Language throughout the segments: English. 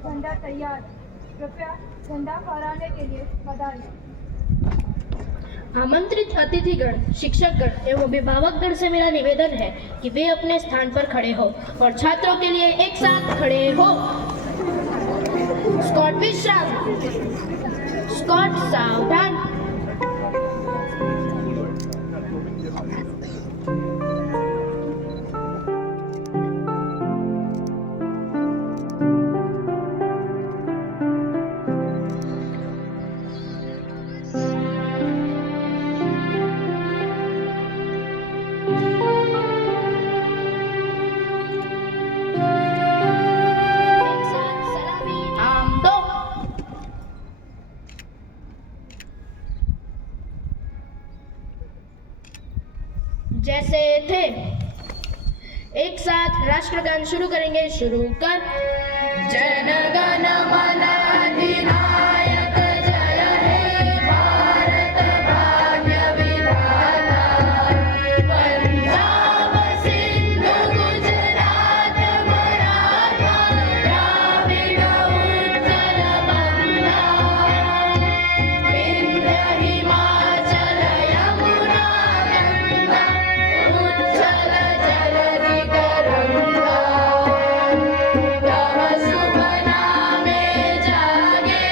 झंडा तैयार। कृपया झंडा फहराने के लिए पधारें। आमंत्रित अतिथिगण, शिक्षकगण एवं अभिभावकगण से मेरा निवेदन है कि वे अपने स्थान पर खड़े हो और छात्रों के लिए एक साथ खड़े हो। स्कॉट विश्राम। स्कॉट सावधान। जैसे थे। एक साथ राष्ट्रगान शुरू करेंगे। शुरू कर। जन गण मन अधिनायक जय हे भारत भाग्य विधाता। पंजाब सिंधु गुजरात मराठा द्राविड़ उत्कल बंगा। विंध्य हिमाचल यमुना गंगा उच्छल जलधि तरंगा। तव शुभ नामे जागे,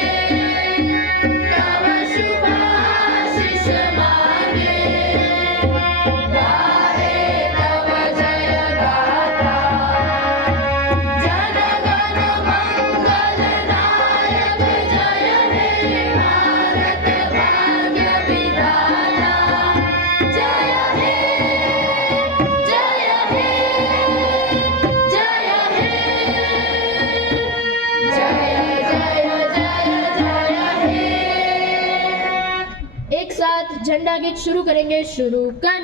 तव शुभ आशीष मांगे। गाहे तव जय गाथा, जन गण मंगल नायक जय हे भारत भाग्य विधाता। जय हे, जय हे, जय हे, जय जय जय जय हे। एक साथ झंडा गीत शुरू करेंगे। शुरू कर।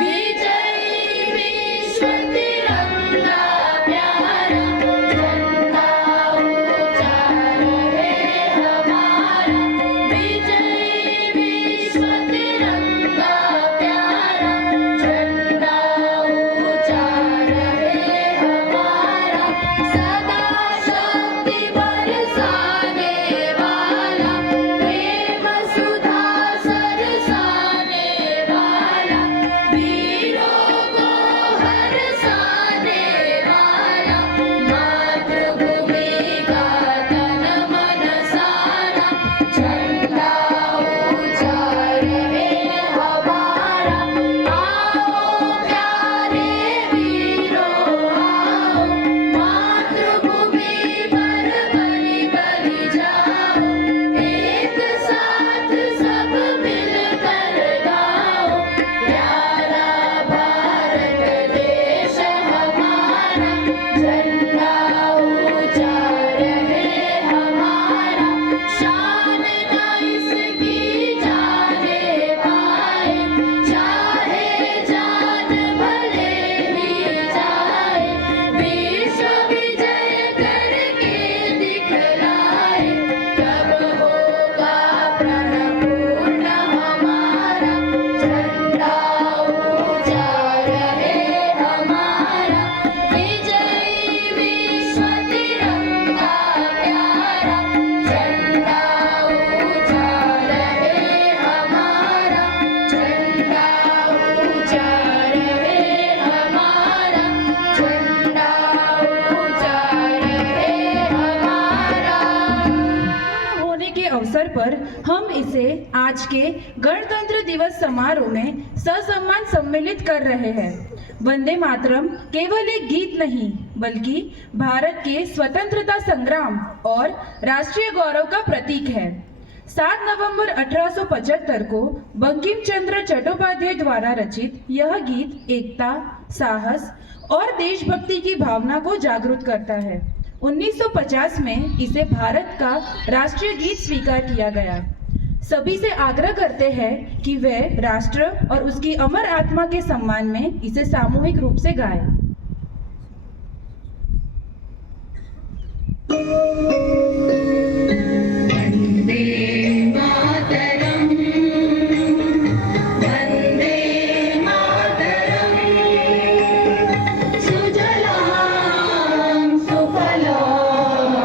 विजयी विश्व तिरंगा प्यारा, झंडा ऊंचा रहे हमारा। विजयी विश्व तिरंगा प्यारा, झंडा ऊंचा रहे हमारा। सदा शक्ति बरसाने वाला, प्रेम सुधा सरसाने वाला। वीरों को हरसाने वाला, मातृभूमि का तन मन सारा। झंडा ऊंचा रहे हमारा। आओ प्यारे वीरों आओ, मातृभूमि पर बलि बलि जाओ। एक साथ सब मिलकर गाओ, प्यारा भारत देश हमारा। झंडा ऊंचा रहे हमारा। शान न इसकी जाने पाए, चाहे जान भले ही जाए। विश्व विजय करके दिखलाए, तब होगा प्रण पूर्ण हमारा। झंडा ऊंचा रहे हमारा। विजयी विश्व तिरंगा प्यारा, झंडा ऊंचा रहे हमारा। झंडा ऊंचा रहे हमारा। झंडा ऊंचा रहे हमारा। होने के अवसर पर हम इसे आज के गणतंत्र दिवस समारोह में ससम्मान सम्मिलित कर रहे हैं। वंदे मातरम केवल एक गीत नहीं, बल्कि भारत के स्वतंत्रता संग्राम और राष्ट्रीय गौरव का प्रतीक है। 7 नवंबर 1875 को बंकिम चंद्र चट्टोपाध्याय द्वारा रचित यह गीत एकता, साहस और देशभक्ति की भावना को जागृत करता है। 1950 में इसे भारत का राष्ट्रीय गीत स्वीकार किया गया। सभी से आग्रह करते हैं कि वे राष्ट्र और उसकी अमर आत्मा के सम्मान में इसे सामूहिक रूप से गाएं। वंदे मातरम, वंदे मातरम। सुजलां सुफलां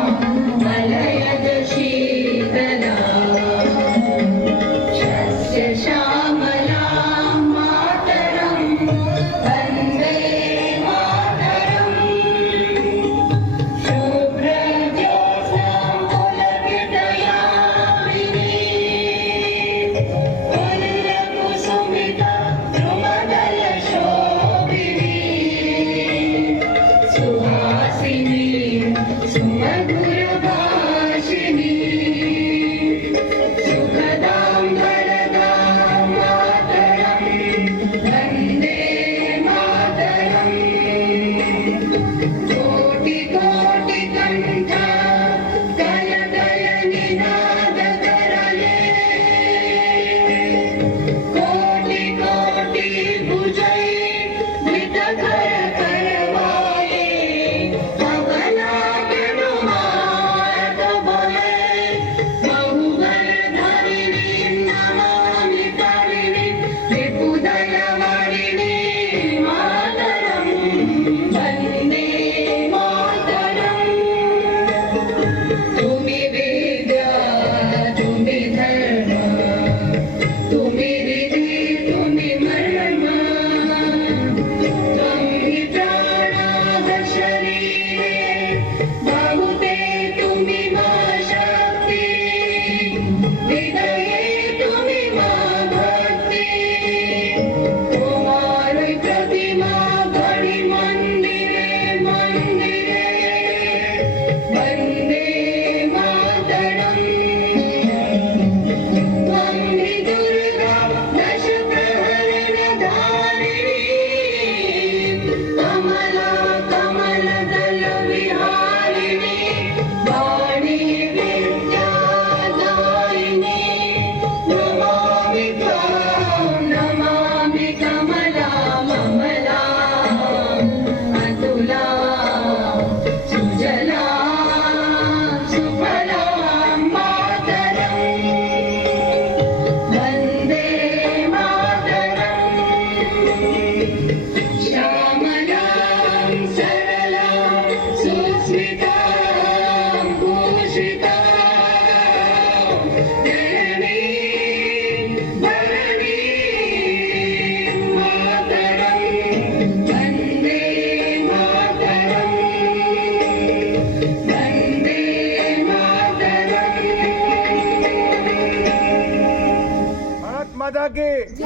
माता की।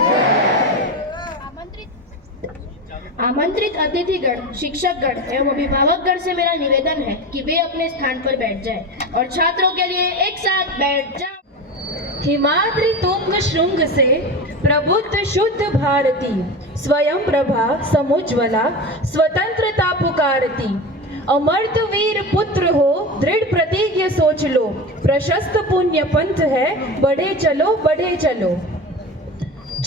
आमंत्रित अतिथिगण, शिक्षकगण एवं अभिभावकगण से मेरा निवेदन है कि वे अपने स्थान पर बैठ जाएं और छात्रों के लिए एक साथ बैठ जाएं। हिमाद्रि तुंग श्रृंग से प्रबुद्ध शुद्ध भारती, स्वयं प्रभा समुज्वला स्वतंत्रता पुकारती। अमर्त वीर पुत्र हो, दृढ़ प्रतिज्ञ सोच लो, प्रशस्त पुण्य पंथ है, बढ़े चलो बढ़े चलो।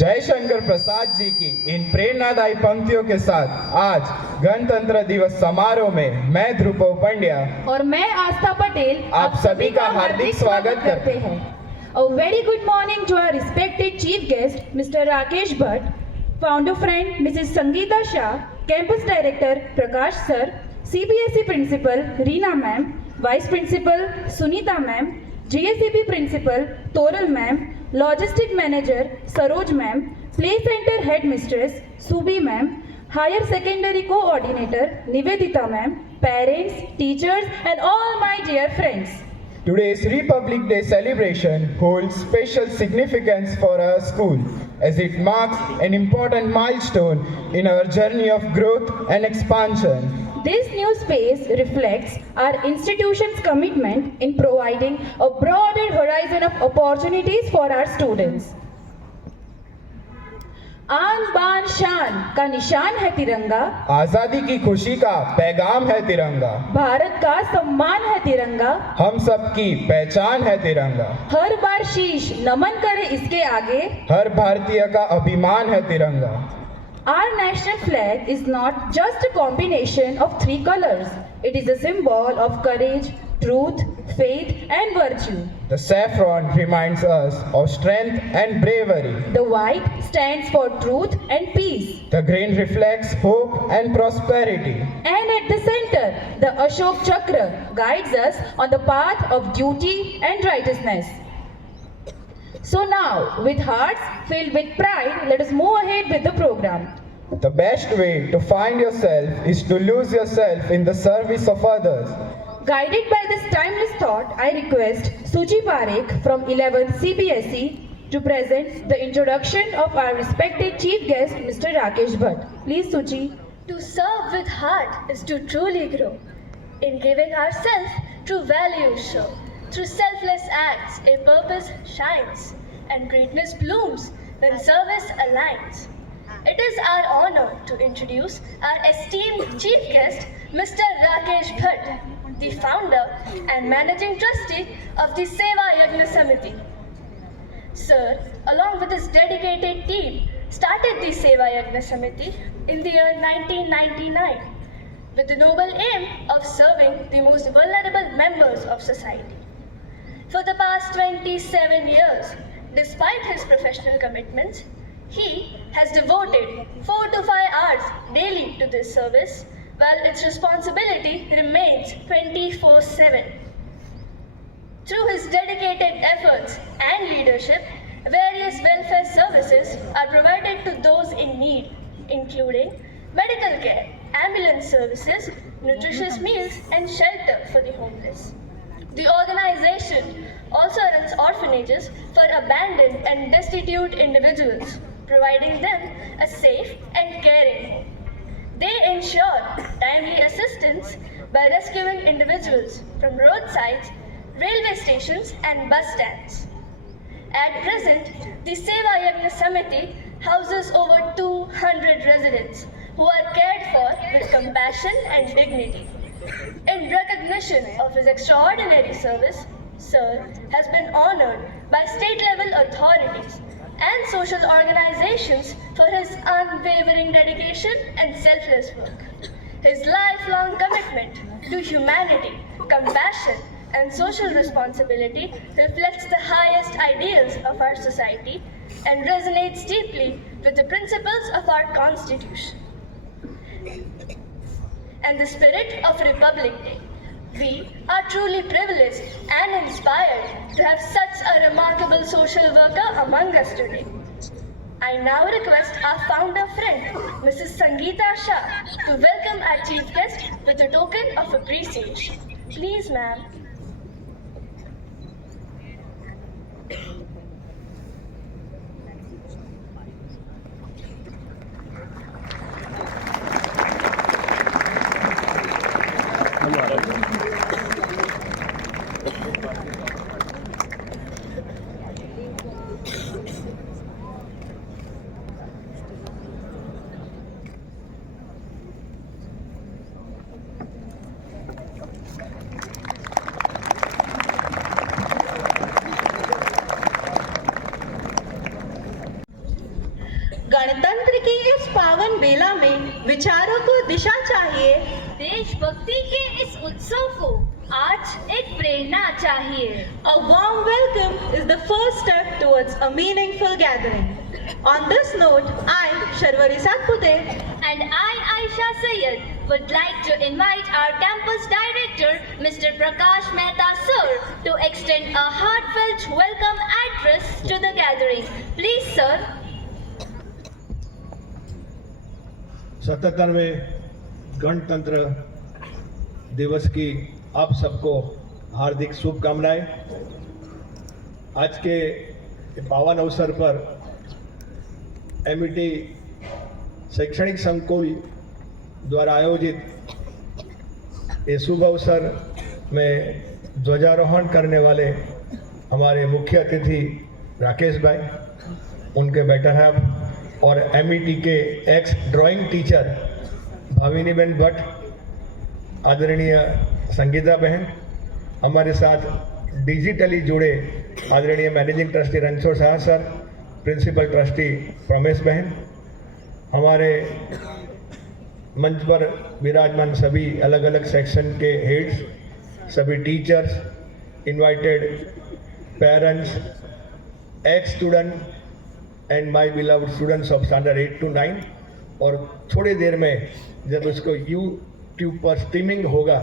जयशंकर प्रसाद जी की इन प्रेरणादायी पंक्तियों के साथ आज गणतंत्र दिवस समारोह में मैं ध्रुव पंड्या और मैं आस्था पटेल आप सभी का हार्दिक स्वागत करते हैं। A very good morning to our respected chief guest, Mr. Rakesh Bhatt, founder friend Mrs. Sangeeta Shah, campus director Prakash sir, CBSE principal Reena ma'am, vice principal Sunita ma'am, GSEB principal Toral ma'am, logistic manager Saroj ma'am, play center headmistress Subi ma'am, higher secondary coordinator Nivedita ma'am, parents, teachers and all my dear friends. Today's Republic Day celebration holds special significance for our school as it marks an important milestone in our journey of growth and expansion. This new space reflects our institution's commitment in providing a broader horizon of opportunities for our students. आन बान शान का निशान है तिरंगा, आजादी की खुशी का पैगाम है तिरंगा, भारत का सम्मान है तिरंगा, हम सब की पहचान है तिरंगा, हर बार शीश नमन करे इसके आगे, हर भारतीय का अभिमान है तिरंगा। Our national flag is not just a combination of three colors. It is a symbol of courage, truth, faith and virtue. The saffron reminds us of strength and bravery. The white stands for truth and peace. The green reflects hope and prosperity. And at the center, the Ashok Chakra guides us on the path of duty and righteousness. So now, with hearts filled with pride, let us move ahead with the program. The best way to find yourself is to lose yourself in the service of others. Guided by this timeless thought, I request Suji Parekh from 11th CBSE to present the introduction of our respected chief guest, Mr. Rakesh Bhatt. Please, Suji. To serve with heart is to truly grow. In giving ourselves, true values show. Through selfless acts, a purpose shines, and greatness blooms when service aligns. It is our honor to introduce our esteemed chief guest, Mr. Rakesh Bhatt, the founder and managing trustee of the Seva Yagna Samiti. Sir, along with his dedicated team, started the Seva Yagna Samiti in the year 1999 with the noble aim of serving the most vulnerable members of society. For the past 27 years, despite his professional commitments, he has devoted 4 to 5 hours daily to this service, while its responsibility remains 24/7. Through his dedicated efforts and leadership, various welfare services are provided to those in need, including medical care, ambulance services, nutritious meals, and shelter for the homeless. The organization also runs orphanages for abandoned and destitute individuals, providing them a safe and caring home. They ensure timely assistance by rescuing individuals from roadsides, railway stations, and bus stands. At present, the Seva Yagna Samiti houses over 200 residents who are cared for with compassion and dignity. In recognition of his extraordinary service, Sir has been honored by state-level authorities and social organizations for his unwavering dedication and selfless work. His lifelong commitment to humanity, compassion, and social responsibility reflects the highest ideals of our society and resonates deeply with the principles of our Constitution and the spirit of Republic Day. We are truly privileged and inspired to have such a remarkable social worker among us today. I now request our founder friend, Mrs. Sangeeta Shah, to welcome our chief guest with a token of appreciation. Please, ma'am. गणतंत्र की इस पावन बेला में विचारों को दिशा चाहिए। देशभक्ति के इस उत्सव को आज एक प्रेरणा चाहिए। A warm welcome is the first step towards a meaningful gathering. On this note, I, Sharwari Satpute, And I, Aisha Syed, would like to invite our campus director, Mr. Prakash Mehta sir, to extend a heartfelt welcome address to the gathering. Please, sir. 77वें गणतंत्र दिवस की आप सबको हार्दिक शुभकामनाएं। आज के पावन अवसर पर एमईटी शैक्षणिक संकुल द्वारा आयोजित ये शुभ अवसर में ध्वजारोहण करने वाले हमारे मुख्य अतिथि राकेश भाई, उनके बेटर हाफ और एमईटी के एक्स ड्राइंग टीचर भाविनी बहन भट्ट, आदरणीय संगीता बहन, हमारे साथ डिजिटली जुड़े आदरणीय managing trustee Ranchhod Shah sir, principal trustee Pramesh बहन, हमारे मंच पर विराजमान सभी अलग अलग सेक्शन के हेड्स, सभी teachers, invited parents, x student and my beloved students of standard 8 to 9। और थोड़ी देर में जब उसको यूट्यूब पर स्ट्रीमिंग होगा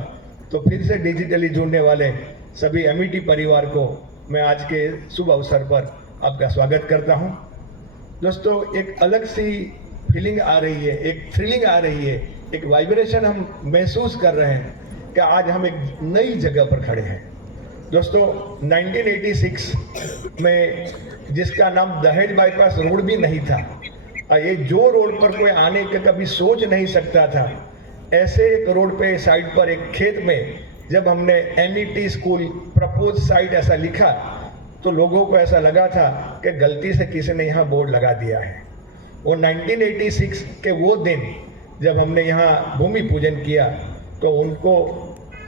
तो फिर से डिजिटली जुड़ने वाले सभी एमईटी परिवार को मैं आज के शुभ अवसर पर आपका स्वागत करता हूं। दोस्तों, एक अलग सी फीलिंग आ रही है, एक थ्रिलिंग आ रही है, एक वाइब्रेशन हम महसूस कर रहे हैं कि आज हम एक नई जगह पर खड़े हैं। दोस्तों, 1986 में जिसका नाम दहेज बाईपास रोड भी नहीं था, ये जो रोड पर कोई आने का कभी सोच नहीं सकता था, ऐसे एक रोड पे साइड पर एक खेत में जब हमने एमईटी स्कूल प्रपोज साइट ऐसा लिखा तो लोगों को ऐसा लगा था कि गलती से किसी ने यहाँ बोर्ड लगा दिया है। वो 1986 के वो दिन जब हमने यहाँ भूमि पूजन किया तो उनको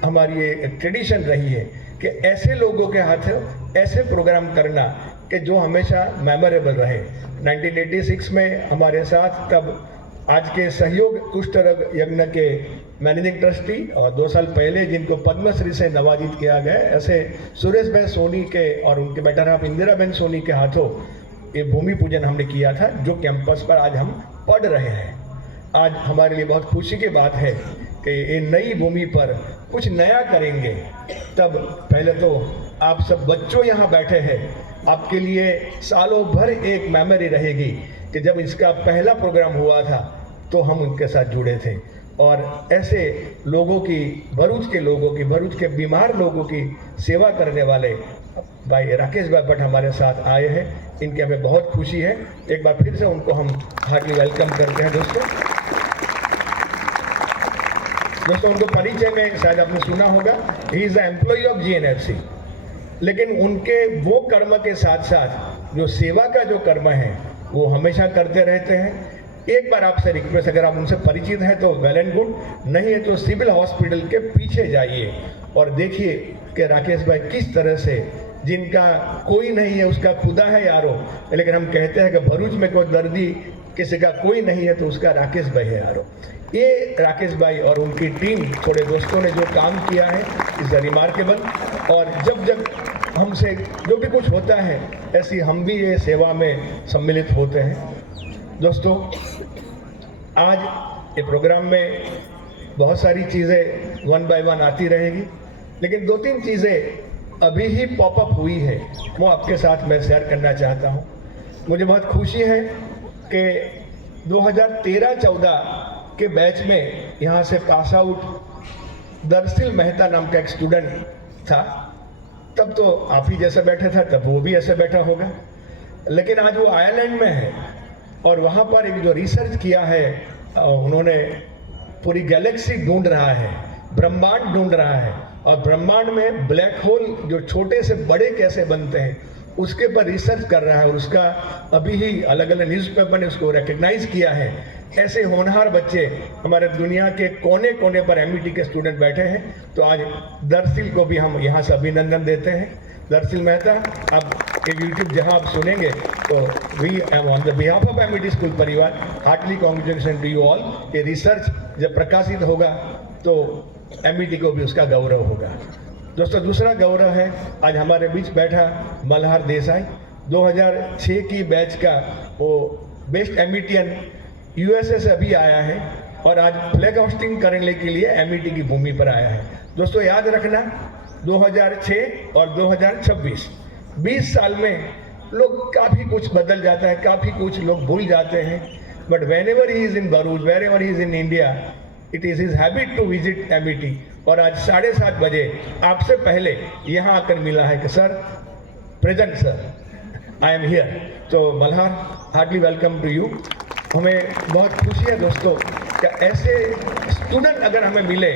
हमारी एक ट्रेडिशन रही है कि ऐसे लोगों के हाथ ऐसे प्रोग्राम करना कि जो हमेशा मेमोरेबल रहे। 1986 में हमारे साथ तब आज के सहयोग कुष्ठ रोग यज्ञ के मैनेजिंग ट्रस्टी और 2 साल पहले जिनको पद्मश्री से नवाजित किया गया ऐसे सुरेश भाई सोनी के और उनके बेटर हाफ इंदिरा बहन सोनी के हाथों ये भूमि पूजन हमने किया था, जो कैंपस पर आज हम पढ़ रहे हैं। आज हमारे लिए बहुत खुशी की बात है कि ये नई भूमि पर कुछ नया करेंगे। तब पहले तो आप सब बच्चों यहाँ बैठे हैं, आपके लिए सालों भर एक मेमोरी रहेगी कि जब इसका पहला प्रोग्राम हुआ था तो हम उनके साथ जुड़े थे। और ऐसे लोगों की, भरूच के लोगों की, भरूच के बीमार लोगों की सेवा करने वाले भाई राकेश भाई भट्ट हमारे साथ आए हैं, इनकी हमें बहुत खुशी है। एक बार फिर से उनको हम हार्टली वेलकम करते हैं। दोस्तों उनको परिचय में शायद आपने सुना होगा, he is the employ of GNFC, लेकिन उनके वो कर्म के साथ साथ जो सेवा का जो कर्म है वो हमेशा करते रहते हैं। एक बार आपसे रिक्वेस्ट, अगर आप उनसे परिचित हैं तो वेल एंड गुड, नहीं है तो सिविल हॉस्पिटल के पीछे जाइए और देखिए कि राकेश भाई किस तरह से, जिनका कोई नहीं है उसका खुदा है यारो, लेकिन हम कहते हैं कि भरूच में कोई दर्दी किसी का कोई नहीं है तो उसका राकेश भाई है यारो। ये राकेश भाई और उनकी टीम, थोड़े दोस्तों ने जो काम किया है इज रिमार्केबल। और जब जब हमसे जो भी कुछ होता है ऐसी हम भी ये सेवा में सम्मिलित होते हैं। दोस्तों, आज ये प्रोग्राम में बहुत सारी चीज़ें 1 by 1 आती रहेगी, लेकिन 2-3 चीज़ें अभी ही पॉपअप हुई है, वो आपके साथ मैं शेयर करना चाहता हूँ। मुझे बहुत खुशी है कि 2013-14 के बैच में यहाँ से पास आउट दरसिल मेहता नाम का एक स्टूडेंट था। तब तो आप ही जैसे बैठे था, तब वो भी ऐसे बैठा होगा, लेकिन आज वो आयरलैंड में है और वहाँ पर एक जो रिसर्च किया है, उन्होंने पूरी गैलेक्सी ढूंढ रहा है, ब्रह्मांड ढूंढ रहा है, और ब्रह्मांड में ब्लैक होल जो छोटे से बड़े कैसे बनते हैं उसके पर रिसर्च कर रहा है। और उसका अभी ही अलग अलग न्यूज़पेपर ने उसको रिकग्नाइज किया है। ऐसे होनहार बच्चे हमारे दुनिया के कोने कोने पर एमईटी के स्टूडेंट बैठे हैं, तो आज दरसिल को भी हम यहाँ से अभिनंदन देते हैं। दरअसल मेहता, अब यूट्यूब जहां आप सुनेंगे तो we am on the behalf of Amity school परिवार heartily congratulation to you all. ये रिसर्च जब प्रकाशित होगा तो एमिटी को भी उसका गौरव होगा। दोस्तों, दूसरा गौरव है आज हमारे बीच बैठा मल्हार देसाई, 2006 की बैच का वो बेस्ट एमिटियन यूएसए से अभी आया है और आज फ्लैग होस्टिंग करने के लिए एमिटी की भूमि पर आया है। दोस्तों याद रखना, 2006 और 2026 20 साल में लोग काफ़ी कुछ बदल जाता है, काफ़ी कुछ लोग भूल जाते हैं, but whenever he is in Bharuch, wherever he is in India, it is his habit to visit Amity. और आज 7:30 बजे आपसे पहले यहाँ आकर मिला है कि sir, present sir, I am here. तो Malhar, heartily welcome to you. हमें बहुत खुशी है दोस्तों कि ऐसे स्टूडेंट अगर हमें मिले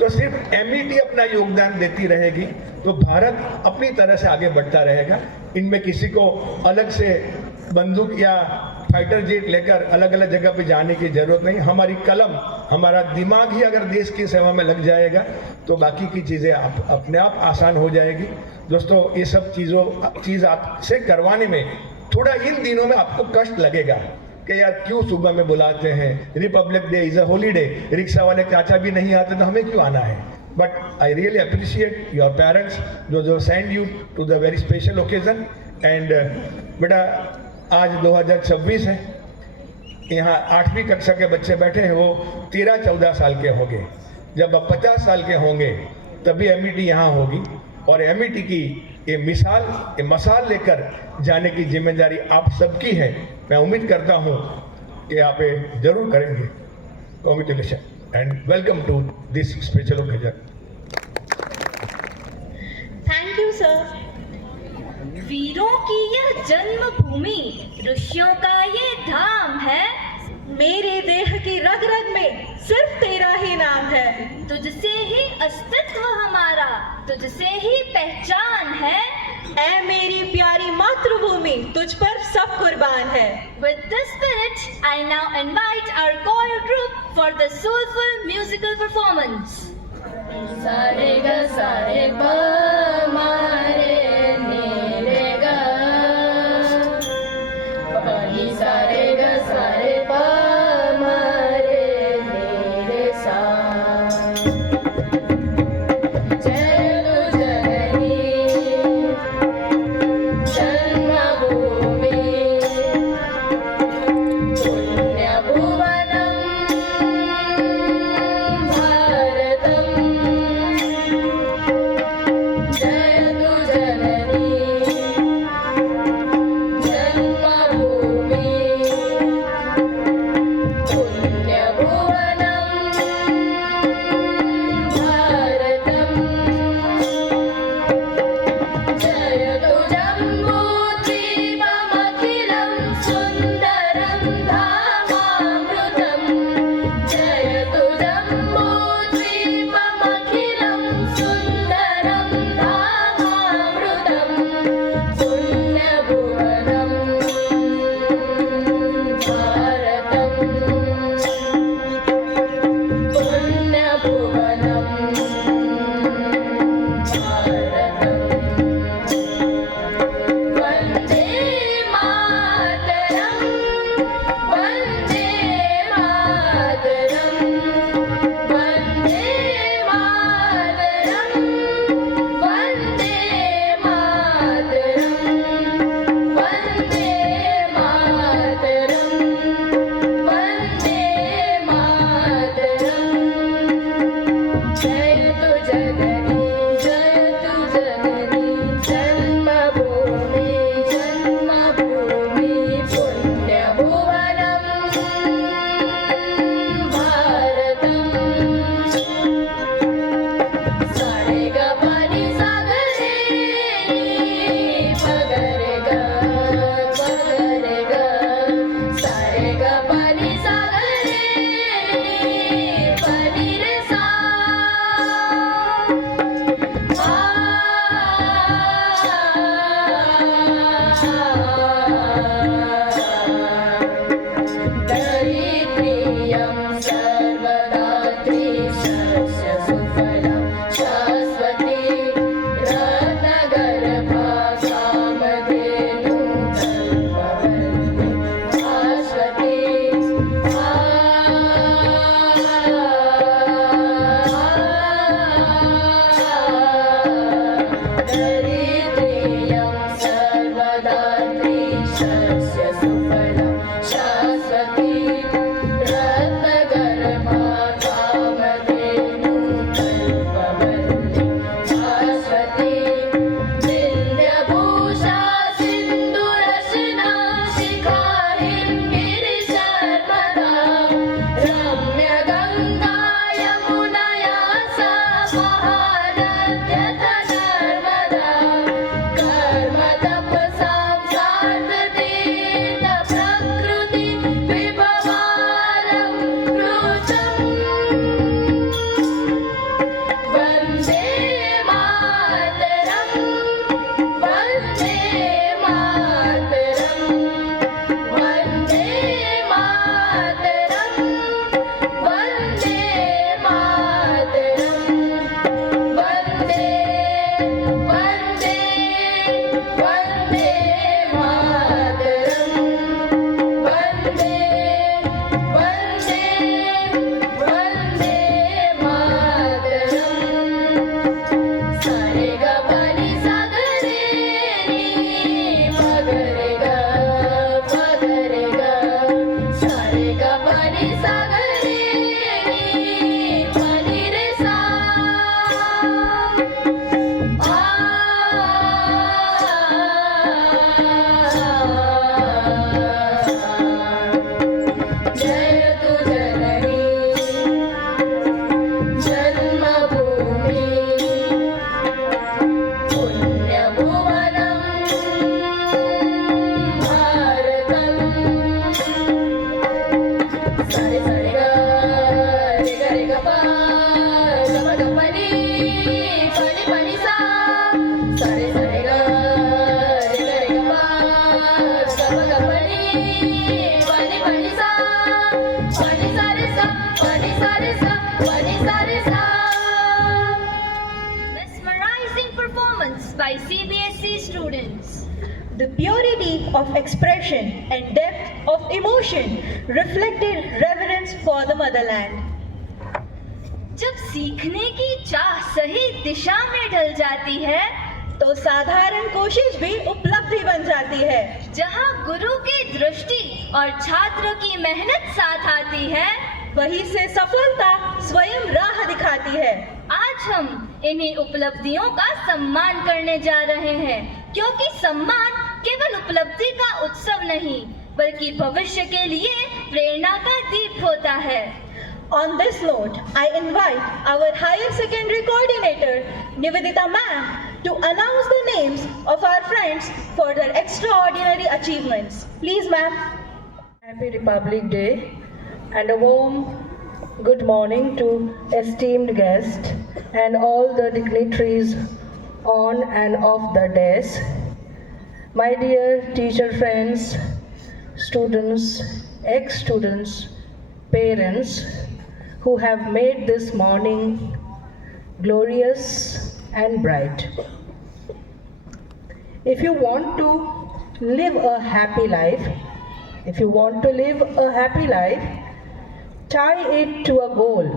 तो सिर्फ एमिटी अपना योगदान देती रहेगी तो भारत अपनी तरह से आगे बढ़ता रहेगा। इनमें किसी को अलग से बंदूक या फाइटर जेट लेकर अलग अलग जगह पे जाने की जरूरत नहीं। हमारी कलम, हमारा दिमाग ही अगर देश की सेवा में लग जाएगा तो बाकी की चीज़ें अपने आप आसान हो जाएगी। दोस्तों, ये सब चीज़ आपसे करवाने में थोड़ा इन दिनों में आपको कष्ट लगेगा कि यार क्यों सुबह में बुलाते हैं, Republic day is a holiday, rickshaw वाले चाचा भी नहीं आते तो हमें क्यों आना है। But I really appreciate your parents जो send you to the very special occasion. And बेटा, आज 2026 है, यहाँ 8वीं कक्षा के बच्चे बैठे हैं, वो 13-14 साल के होंगे। जब अब 50 साल के होंगे तभी एमिटी यहाँ होगी और एमिटी की ये मसाल लेकर जाने की जिम्मेदारी आप सबकी है। मैं उम्मीद करता हूँ कि आप ये जरूर करेंगे। Congratulation and welcome to this special occasion. Thank you sir. वीरों की यह जन्मभूमि, ऋषियों का ये धाम है। मेरे देह की रग रग में सिर्फ तेरा ही नाम है। तुझसे ही अस्तित्व हमारा, तुझसे ही पहचान है। ऐ मेरी प्यारी मातृभूमि, तुझ पर सब कुर्बान है। With this spirit, I now invite our choir group for the soulful musical performance. सारे ग सारे प मारे नी रे ग, पानी सारे ग सारे प मारे नी रे सा। चलो जननी जन्मभूमि पुण्यभुवनं भारतम्। सारे गा पानी सागरे पानी रे सा जय तु जननी जन्मभूमि पुण्यभुवनं भारतम् सारे सारे गा रे गा पा ग पनी पनी पनी सा सारे सारे गा रे गा पा ग पनी पनी पनी सा पनी सारे सा पनी सारे सा पनी सारे सा Mesmerizing performance by CBSE students. The purity of expression and depth of emotion reflected reverence for the motherland. जब सीखने की चाह सही दिशा में ढल जाती है, तो साधारण कोशिश भी उपलब्धि बन जाती है। जहाँ गुरु की दृष्टि और छात्र की मेहनत साथ आती है, वहीं से सफलता स्वयं राह दिखाती है। आज हम इन्हीं उपलब्धियों का सम्मान करने जा रहे हैं, क्योंकि सम्मान केवल उपलब्धि का उत्सव नहीं, बल्कि भविष्य के लिए प्रेरणा का दीप होता है। On this note, I invite our higher secondary coordinator, Nivedita ma'am, to announce the names of our friends for their extraordinary achievements. Please, ma'am. Happy Republic Day and a warm good morning to esteemed guests and all the dignitaries on and off the dais. My dear teacher friends, students, ex-students, parents who have made this morning glorious and bright. If you want to live a happy life, tie it to a goal,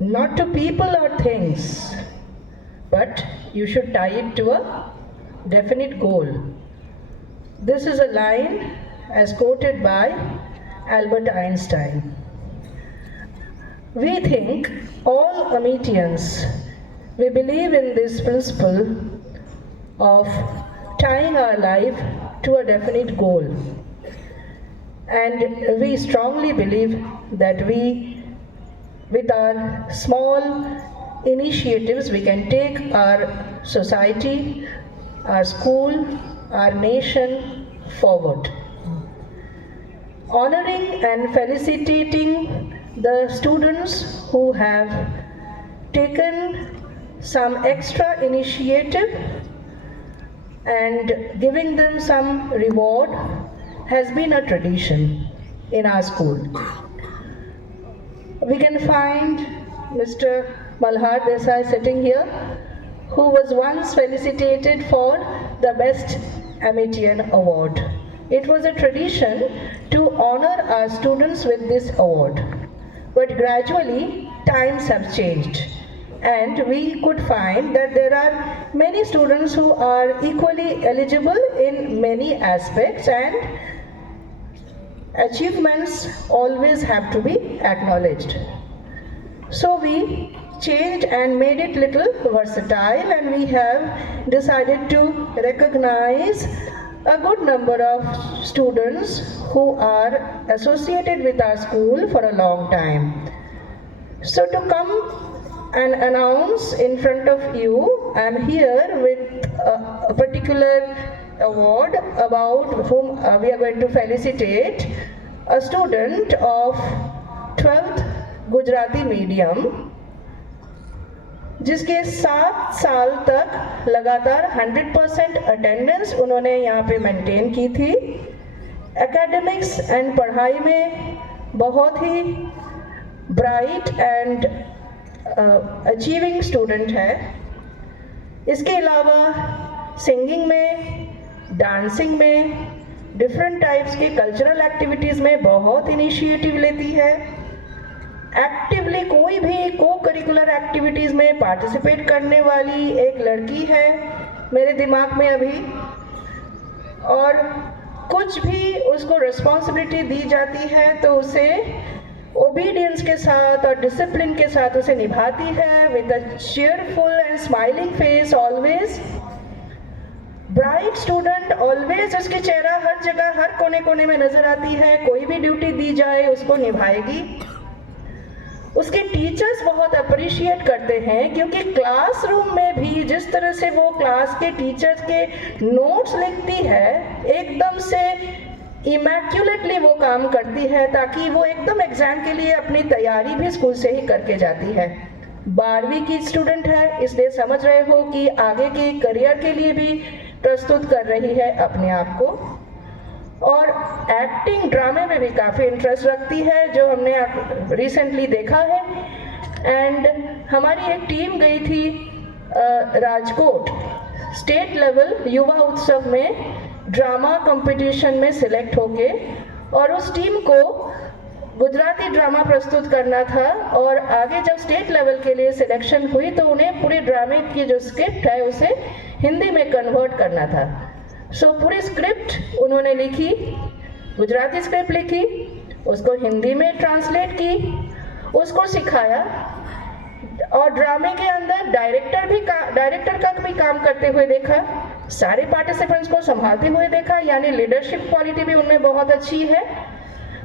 not to people or things, but you should tie it to a definite goal. This is a line as quoted by Albert Einstein. We think, all Amitians, we believe in this principle of tying our life to a definite goal. And we strongly believe that with our small initiatives, we can take our society, our school, our nation forward. Honoring and felicitating the students who have taken some extra initiative and giving them some reward has been a tradition in our school. We can find Mr. Malhar Desai sitting here, who was once felicitated for the Best Amitian Award. It was a tradition to honor our students with this award. But gradually, times have changed, and we could find that there are many students who are equally eligible in many aspects, and achievements always have to be acknowledged. So we changed and made it little versatile, and we have decided to recognize a good number of students who are associated with our school for a long time. So to come and announce in front of you, I am here with a particular award about whom we are going to felicitate, a student of 12th Gujarati medium, जिसके 7 साल तक लगातार 100% attendance उन्होंने यहाँ पे maintain की थी। Academics and पढ़ाई में बहुत ही ब्राइट एंड अचीविंग स्टूडेंट है। इसके अलावा सिंगिंग में, डांसिंग में, डिफरेंट टाइप्स के कल्चरल एक्टिविटीज़ में बहुत इनिशिएटिव लेती है। एक्टिवली कोई भी को करिकुलर एक्टिविटीज़ में पार्टिसिपेट करने वाली एक लड़की है मेरे दिमाग में अभी। और कुछ भी उसको रिस्पॉन्सिबिलिटी दी जाती है तो उसे ओबीडियंस के साथ और डिसिप्लिन के साथ उसे निभाती है with a cheerful and smiling face always. Bright student always, उसके चेहरा हर जगह हर कोने कोने में नजर आती है. कोई भी ड्यूटी दी जाए उसको निभाएगी. उसके टीचर्स बहुत अप्रिशिएट करते हैं क्योंकि क्लासरूम में भी जिस तरह से वो क्लास के टीचर्स के नोट्स लिखती है, एकदम से इमैक्युलेटली वो काम करती है ताकि वो एकदम एग्जाम के लिए अपनी तैयारी भी स्कूल से ही करके जाती है. 12वीं की स्टूडेंट है, इसलिए समझ रहे हो कि आगे के करियर के लिए भी प्रस्तुत कर रही है अपने आप को. और एक्टिंग ड्रामे में भी काफ़ी इंटरेस्ट रखती है, जो हमने रिसेंटली देखा है. एंड हमारी एक टीम गई थी राजकोट स्टेट लेवल युवा उत्सव में ड्रामा कंपटीशन में सिलेक्ट होके, और उस टीम को गुजराती ड्रामा प्रस्तुत करना था. और आगे जब स्टेट लेवल के लिए सिलेक्शन हुई तो उन्हें पूरे ड्रामे की जो स्क्रिप्ट है उसे हिंदी में कन्वर्ट करना था. सो पूरी स्क्रिप्ट उन्होंने लिखी, गुजराती स्क्रिप्ट लिखी, उसको हिंदी में ट्रांसलेट की, उसको सिखाया. और ड्रामे के अंदर डायरेक्टर का भी काम करते हुए देखा, सारे पार्टिसिपेंट्स को संभालते हुए देखा, यानी लीडरशिप क्वालिटी भी उनमें बहुत अच्छी है.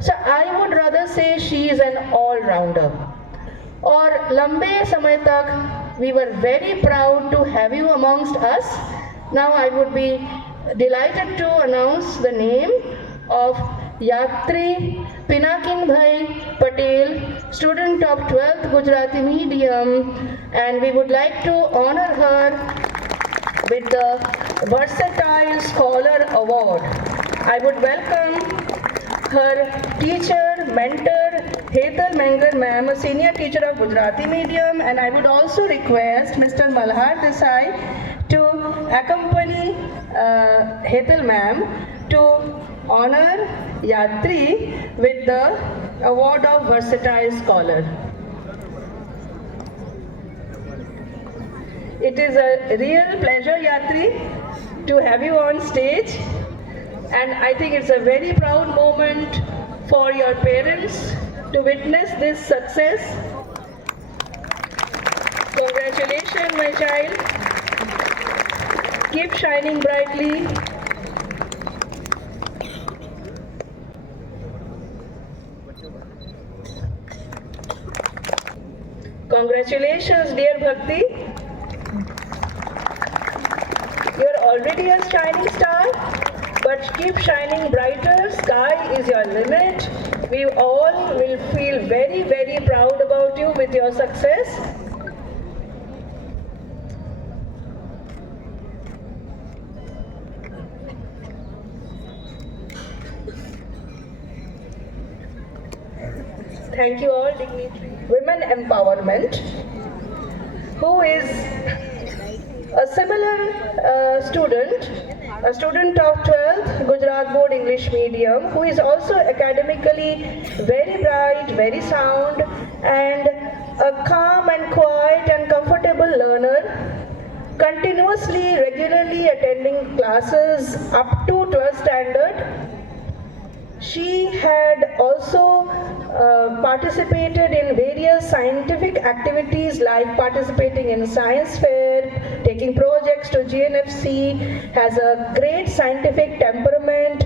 So I would rather say she is an allrounder. और लंबे समय तक we were very proud to have you amongst us. Now I would be delighted to announce the name of Yatri Pinakin Bhai Patel, student of 12th Gujarati medium, and we would like to honor her with the Versatile Scholar Award. I would welcome her teacher, mentor, Hetal Mengar ma'am, a senior teacher of Gujarati medium, and I would also request Mr. Malhar Desai to accompany Hetal ma'am to honor Yatri with the award of Versatile Scholar. It is a real pleasure, Yatri, to have you on stage, and I think it's a very proud moment for your parents to witness this success. Congratulations, my child. Keep shining brightly. Congratulations, dear Bhakti. You're already a shining star, but keep shining brighter. Sky is your limit. We all will feel very, very proud about you with your success. Thank you all, dignitaries. Women Empowerment, who is a similar student, a student of 12th Gujarat Board English Medium, who is also academically very bright, very sound, and a calm and quiet and comfortable learner, continuously, regularly attending classes up to 12th standard. She had also participated in various scientific activities like participating in science fair, taking projects to GNFC, has a great scientific temperament,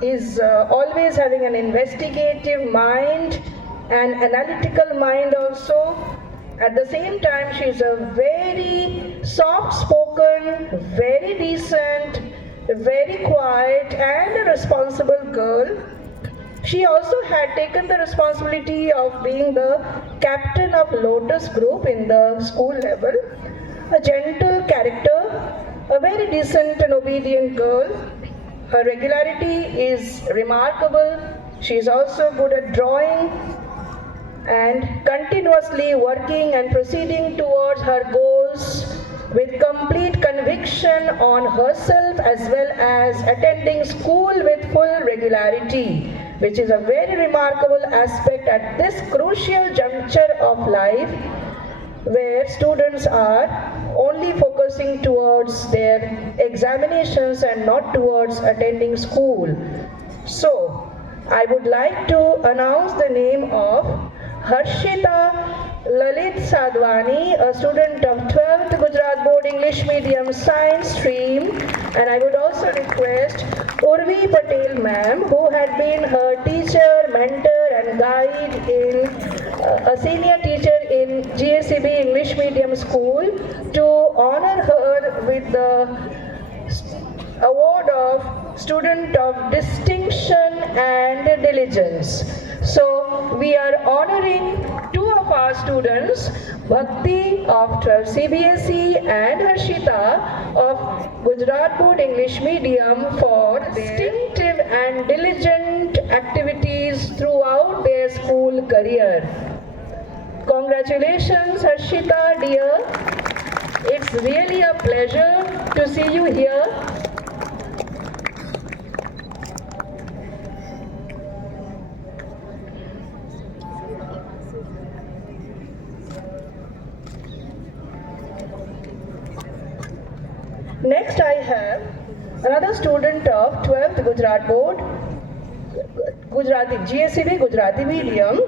is always having an investigative mind and analytical mind also. At the same time, she is a very soft-spoken, very decent, very quiet and a responsible girl. She also had taken the responsibility of being the captain of Lotus Group in the school level. A gentle character, a very decent and obedient girl. Her regularity is remarkable. She is also good at drawing and continuously working and proceeding towards her goals with complete conviction on herself, as well as attending school with full regularity, which is a very remarkable aspect at this crucial juncture of life where students are only focused focusing towards their examinations and not towards attending school. So, I would like to announce the name of Harshita Lalit Sadhwani, a student of 12th Gujarat Board English Medium Science stream, and I would also request Urvi Patel ma'am, who had been her teacher, mentor and guide in a senior teacher in GSEB English Medium School, to honor her with the award of Student of Distinction and Diligence. So we are honoring two of our students, Bhakti of 12 CBSE and Harshita of Gujarat Board English Medium, for distinctive and diligent activities throughout their school career. Congratulations, Harshita dear. It's really a pleasure to see you here. Next I have another student of 12th Gujarat Board, Gujarati GSEB Gujarati medium,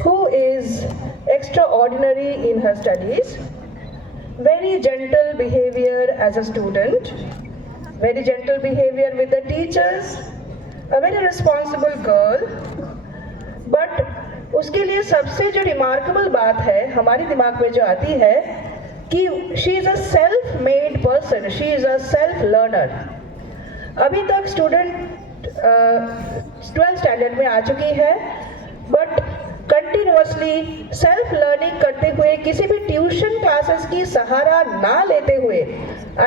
who is extraordinary in her studies, very gentle behavior as a student, very gentle behavior with the teachers, a very responsible girl, but उसके लिए सबसे जो remarkable बात है हमारे दिमाग में जो आती है कि she is a self made person, she is a self learner. अभी तक स्टूडेंट 12th स्टैंडर्ड में आ चुकी है, बट कंटिन्यूअसली सेल्फ लर्निंग करते हुए, किसी भी ट्यूशन क्लासेस की सहारा ना लेते हुए,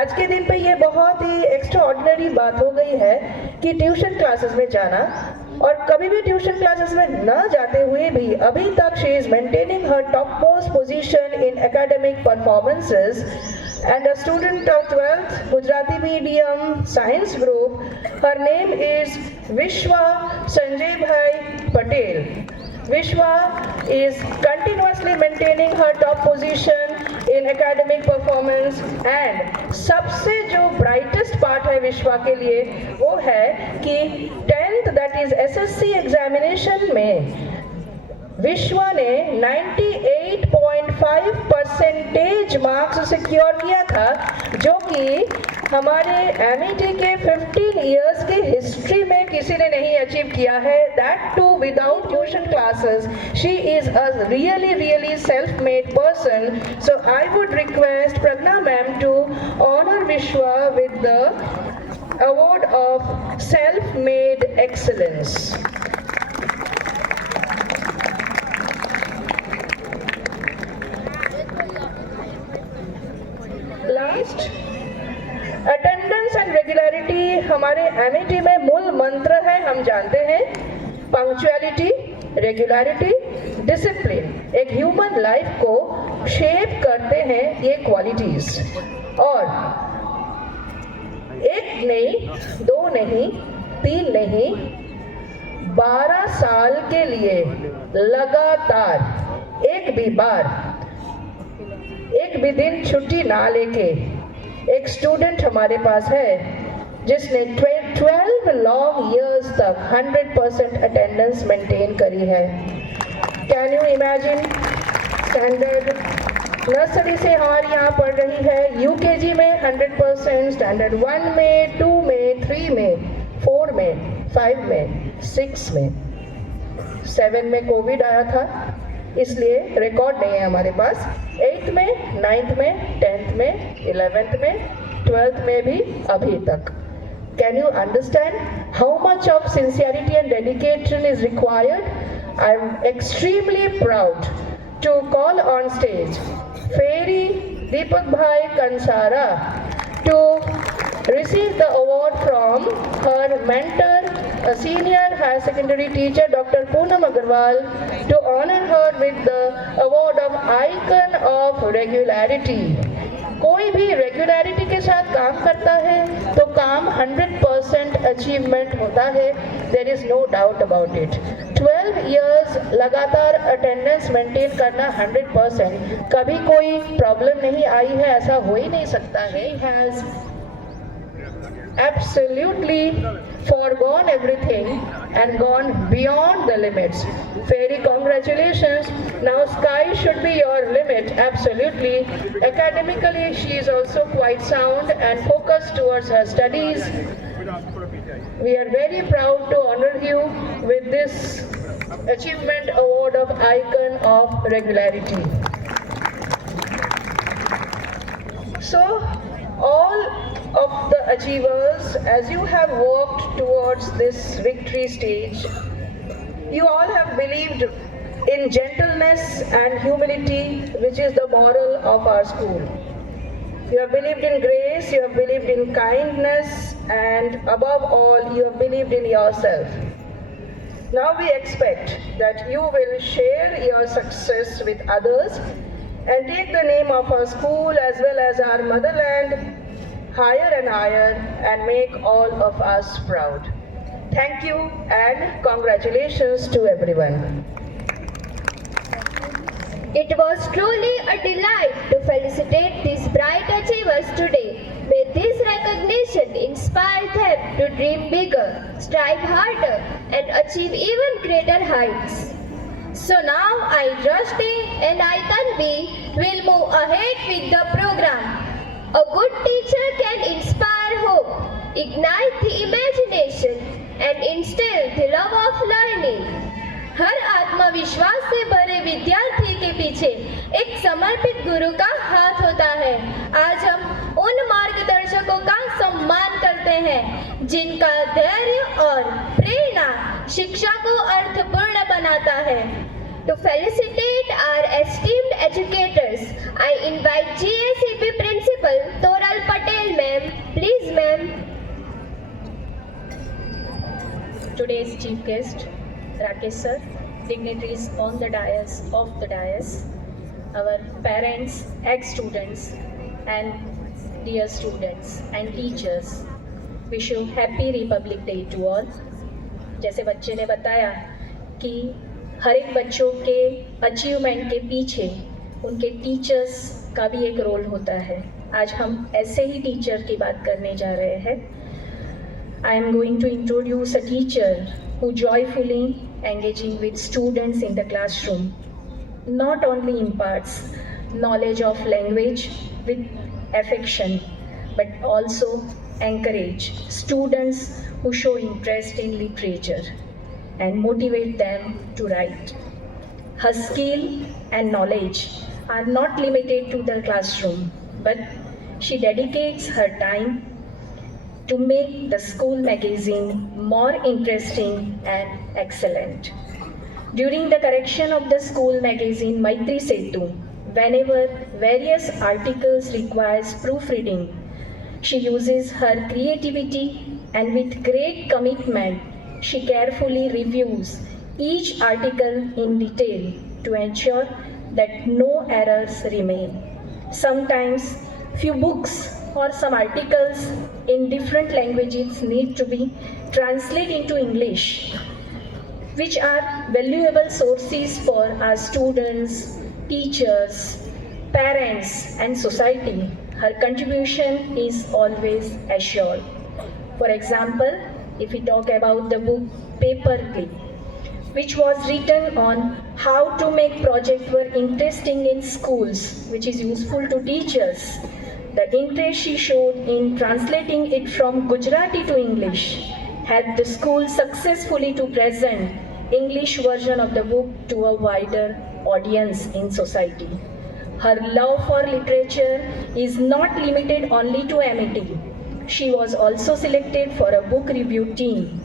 आज के दिन पे ये बहुत ही एक्स्ट्रा ऑर्डिनरी बात हो गई है कि ट्यूशन क्लासेस में जाना, और कभी भी ट्यूशन क्लासेस में न जाते हुए भी अभी तक she is maintaining her top most position in academic performances. And a student of 12th Gujarati medium science group, her name is Vishwa Sanjay Bhai Patel. Vishwa is continuously maintaining her top position in academic performance, and सबसे जो brightest part है विश्वा के लिए वो है कि 10th that is SSC examination में विश्वा ने 98.5% मार्क्स सिक्योर किया था, जो कि हमारे MET के 15 इयर्स के हिस्ट्री में किसी ने नहीं अचीव किया है, that too without tuition classes. She is a really self made person. So I would request Pragya ma'am to honour Vishwa with the award of self made excellence. Last, attendance and regularity हमारे MET में मूल मंत्र है, हम जानते हैं. Punctuality, regularity, discipline एक human life को शेप करते हैं ये क्वालिटीज. और एक नहीं, दो नहीं, तीन नहीं, 12 साल के लिए लगातार एक भी दिन छुट्टी ना लेके एक स्टूडेंट हमारे पास है जिसने 12 लॉन्ग इयर्स तक 100% अटेंडेंस मेंटेन करी है. Can you imagine? Standard nursery से हमारी यहाँ पढ़ रही है, UKG में 100%, स्टैंडर्ड 1 में, 2 में, 3 में, 4 में, 5 में, 6 में, 7 में कोविड आया था इसलिए रिकॉर्ड नहीं है हमारे पास, 8th में, 9th में, 10th में, 11th में, 12th में भी अभी तक. Can you understand how much of sincerity and dedication is required? I am extremely proud to call on stage Fairy Deepak Bhai Kansara to receive the award from her mentor, a senior higher secondary teacher, Dr. Poonam Agarwal, to honor her with the award of Icon of Regularity. कोई भी regularity के साथ काम करता है तो काम 100% achievement होता है, there is no doubt about it. 12 years लगातार अटेंडेंस मेंटेन करना 100%, कभी कोई प्रॉब्लम नहीं आई है, ऐसा हो ही नहीं सकता है। Has absolutely foregone everything and gone beyond the limits. Very congratulations. Now sky should be your limit, absolutely. Academically, she is also quite sound and focused towards her studies. We are very proud to honor you with this achievement award of Icon of Regularity. So, all of the achievers, as you have worked towards this victory stage, you all have believed in gentleness and humility, which is the moral of our school. You have believed in grace, you have believed in kindness, and above all, you have believed in yourself. Now we expect that you will share your success with others and take the name of our school as well as our motherland higher and higher and make all of us proud. Thank you and congratulations to everyone. It was truly a delight to felicitate these bright achievers today. May this recognition inspire them to dream bigger, strive harder, and achieve even greater heights. So now I, Drashti and I, Tanvi, will move ahead with the program. A good teacher can inspire hope, ignite the imagination, and instill the love of learning. हर आत्मविश्वास से भरे विद्यार्थी के पीछे एक समर्पित गुरु का हाथ होता है। आज हम उन मार्गदर्शकों का सम्मान करते हैं जिनका धैर्य और प्रेरणा शिक्षा को अर्थपूर्ण बनाता है। To felicitate our esteemed educators, I invite GACP Principal Toral Patel ma'am. Please ma'am. Today's chief guest, Rakesh sir, dignitaries on the dais, our parents, ex-students and dear students and teachers, wish you happy Republic Day to all. जैसे बच्चे ने बताया कि हर एक बच्चों के achievement के पीछे उनके टीचर्स का भी एक रोल होता है। आज हम ऐसे ही टीचर की बात करने जा रहे हैं। I am going to introduce a teacher who joyfully engaging with students in the classroom, not only imparts knowledge of language with affection, but also encourage students who show interest in literature and motivate them to write. Her skill and knowledge are not limited to the classroom, but she dedicates her time to make the school magazine more interesting and excellent. During the correction of the school magazine Maitri Setu, whenever various articles requires proofreading, she uses her creativity and with great commitment she carefully reviews each article in detail to ensure that no errors remain. Sometimes few books or some articles in different languages need to be translated into English, which are valuable sources for our students, teachers, parents and society. Her contribution is always assured. For example, if we talk about the book Paperclip, which was written on how to make project work interesting in schools, which is useful to teachers. The interest she showed in translating it from Gujarati to English helped the school successfully to present English version of the book to a wider audience in society. Her love for literature is not limited only to MET. She was also selected for a book review team,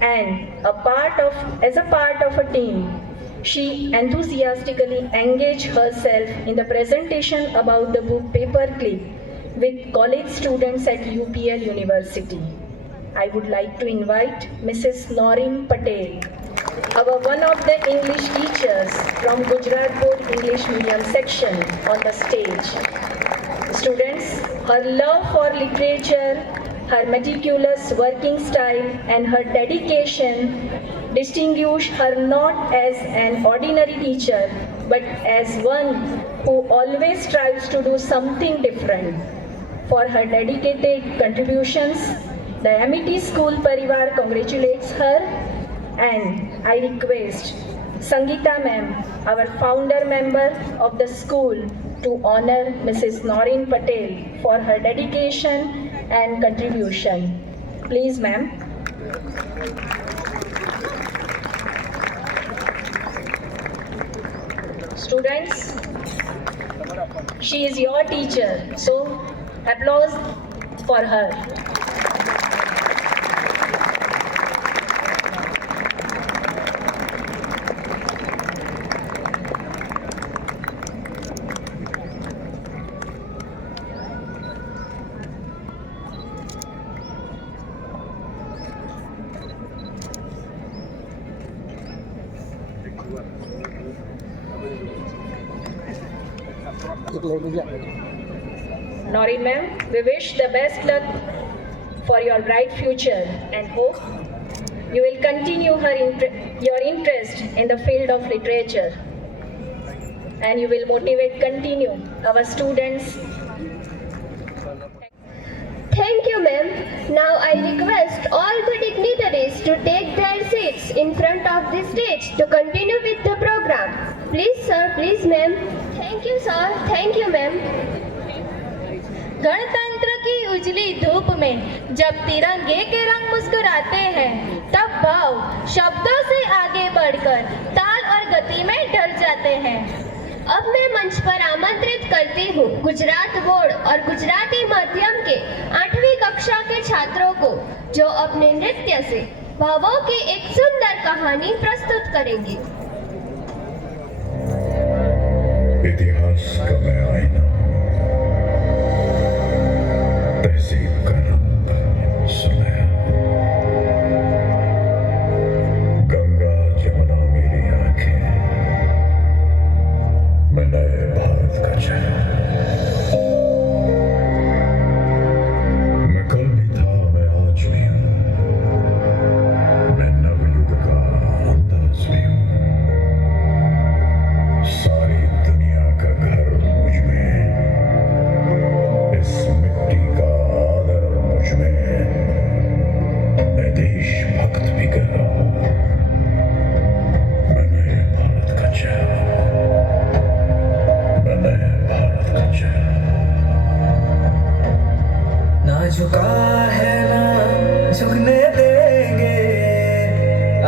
and as a part of a team, she enthusiastically engaged herself in the presentation about the book Paperclip with college students at UPL University. I would like to invite Mrs. Noreen Patel, one of the English teachers from Gujarat Board English Medium section on the stage. The Students, her love for literature, her meticulous working style, and her dedication distinguish her not as an ordinary teacher, but as one who always strives to do something different. For her dedicated contributions, the Amity School Parivar congratulates her, and I request Sangeeta ma'am, our founder member of the school, to honor Mrs. Noreen Patel for her dedication and contribution. Please, ma'am. Students, she is your teacher, so applause for her. Noreen ma'am, we wish the best luck for your bright future and hope you will continue your interest in the field of literature, and you will continue our students. Thank you, ma'am. Now I request all the dignitaries to take their seats in front of the stage to continue with the program. Please, sir. Please, ma'am. Thank you, sir. Thank you, ma'am. गणतंत्र की उजली धूप में जब तिरंगे के रंग मुस्कुराते हैं, तब भाव शब्दों से आगे बढ़कर ताल और गति में ढल जाते हैं। अब मैं मंच पर आमंत्रित करती हूँ गुजरात बोर्ड और गुजराती माध्यम के 8वीं कक्षा के छात्रों को, जो अपने नृत्य से भावों की एक सुंदर कहानी प्रस्तुत करेंगे। इतिहास का मैं आईना, तहजीब का रंग सुनहरा, गंगा जमुना मेरी आंखें, मैं नए भारत का चेहरा। मैं कल भी था, मैं आज भी हूँ, मैं नवयुग का अंदाज भी हूँ। सारी दुनिया का घर मुझ में, इस मिट्टी का आदर मुझ में, मैं देशभक्त भी कर रहा हूँ, मैं नए भारत का चेहरा, मैं नए भारत का चेहरा। ना झुका है ना झुकने देंगे,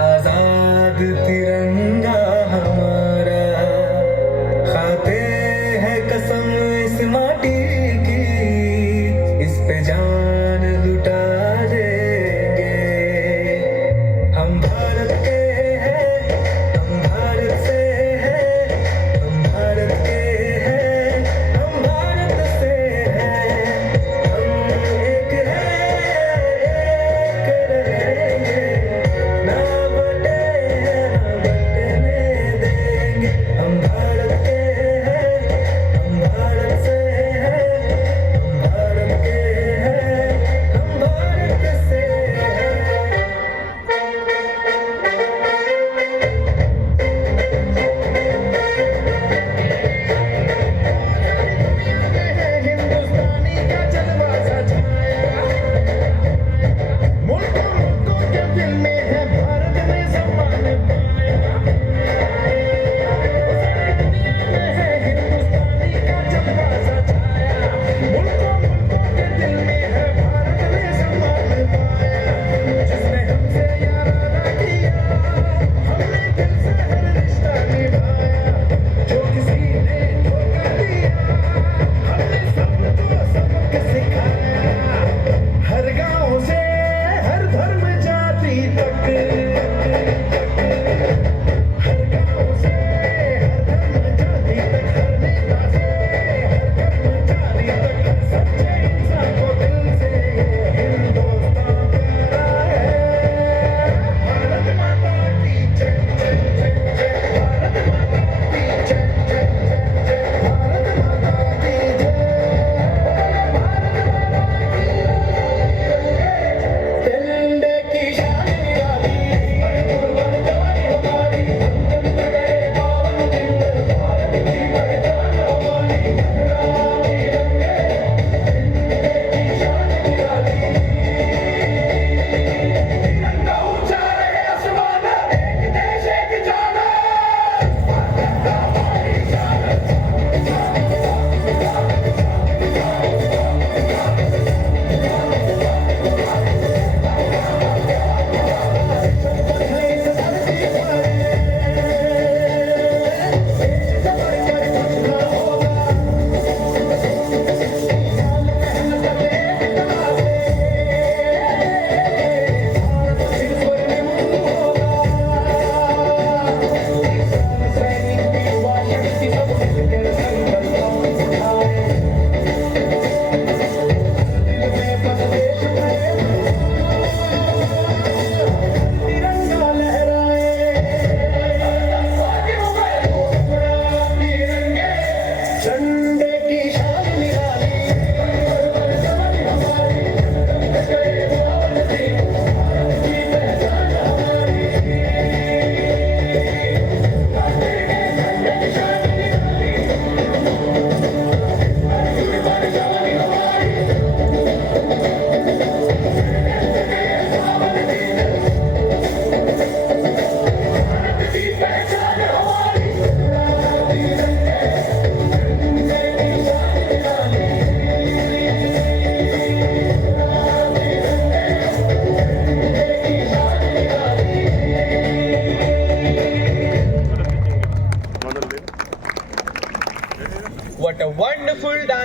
आजाद तिरंगा हमारा, खाते हैं कसम इस माटी की, इस पे जान लुटा देंगे। हम भारत के हैं, हम भारत से हैं, हम भारत के हैं, हम भारत से हैं, हम एक हैं, एक रहेंगे, ना बटे ना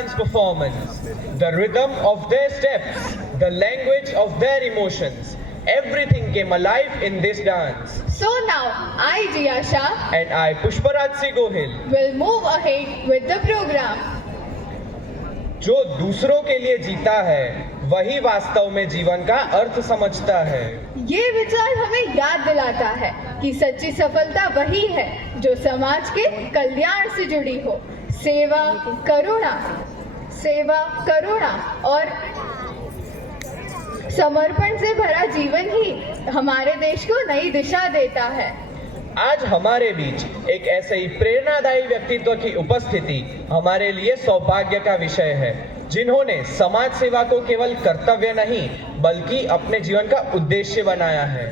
dance performance, the rhythm of their steps, the language of their emotions, everything came alive in this dance. So now, I, Jia Shah, And I, Pushparaj Singh Gohil, will move ahead with the program. जो दूसरों के लिए जीता है वही वास्तव में जीवन का अर्थ समझता है। ये विचार हमें याद दिलाता है कि सच्ची सफलता वही है जो समाज के कल्याण से जुड़ी हो। सेवा करुणा और समर्पण से भरा जीवन ही हमारे देश को नई दिशा देता है। आज हमारे बीच एक ऐसे ही प्रेरणादायी व्यक्तित्व की उपस्थिति हमारे लिए सौभाग्य का विषय है, जिन्होंने समाज सेवा को केवल कर्तव्य नहीं बल्कि अपने जीवन का उद्देश्य बनाया है।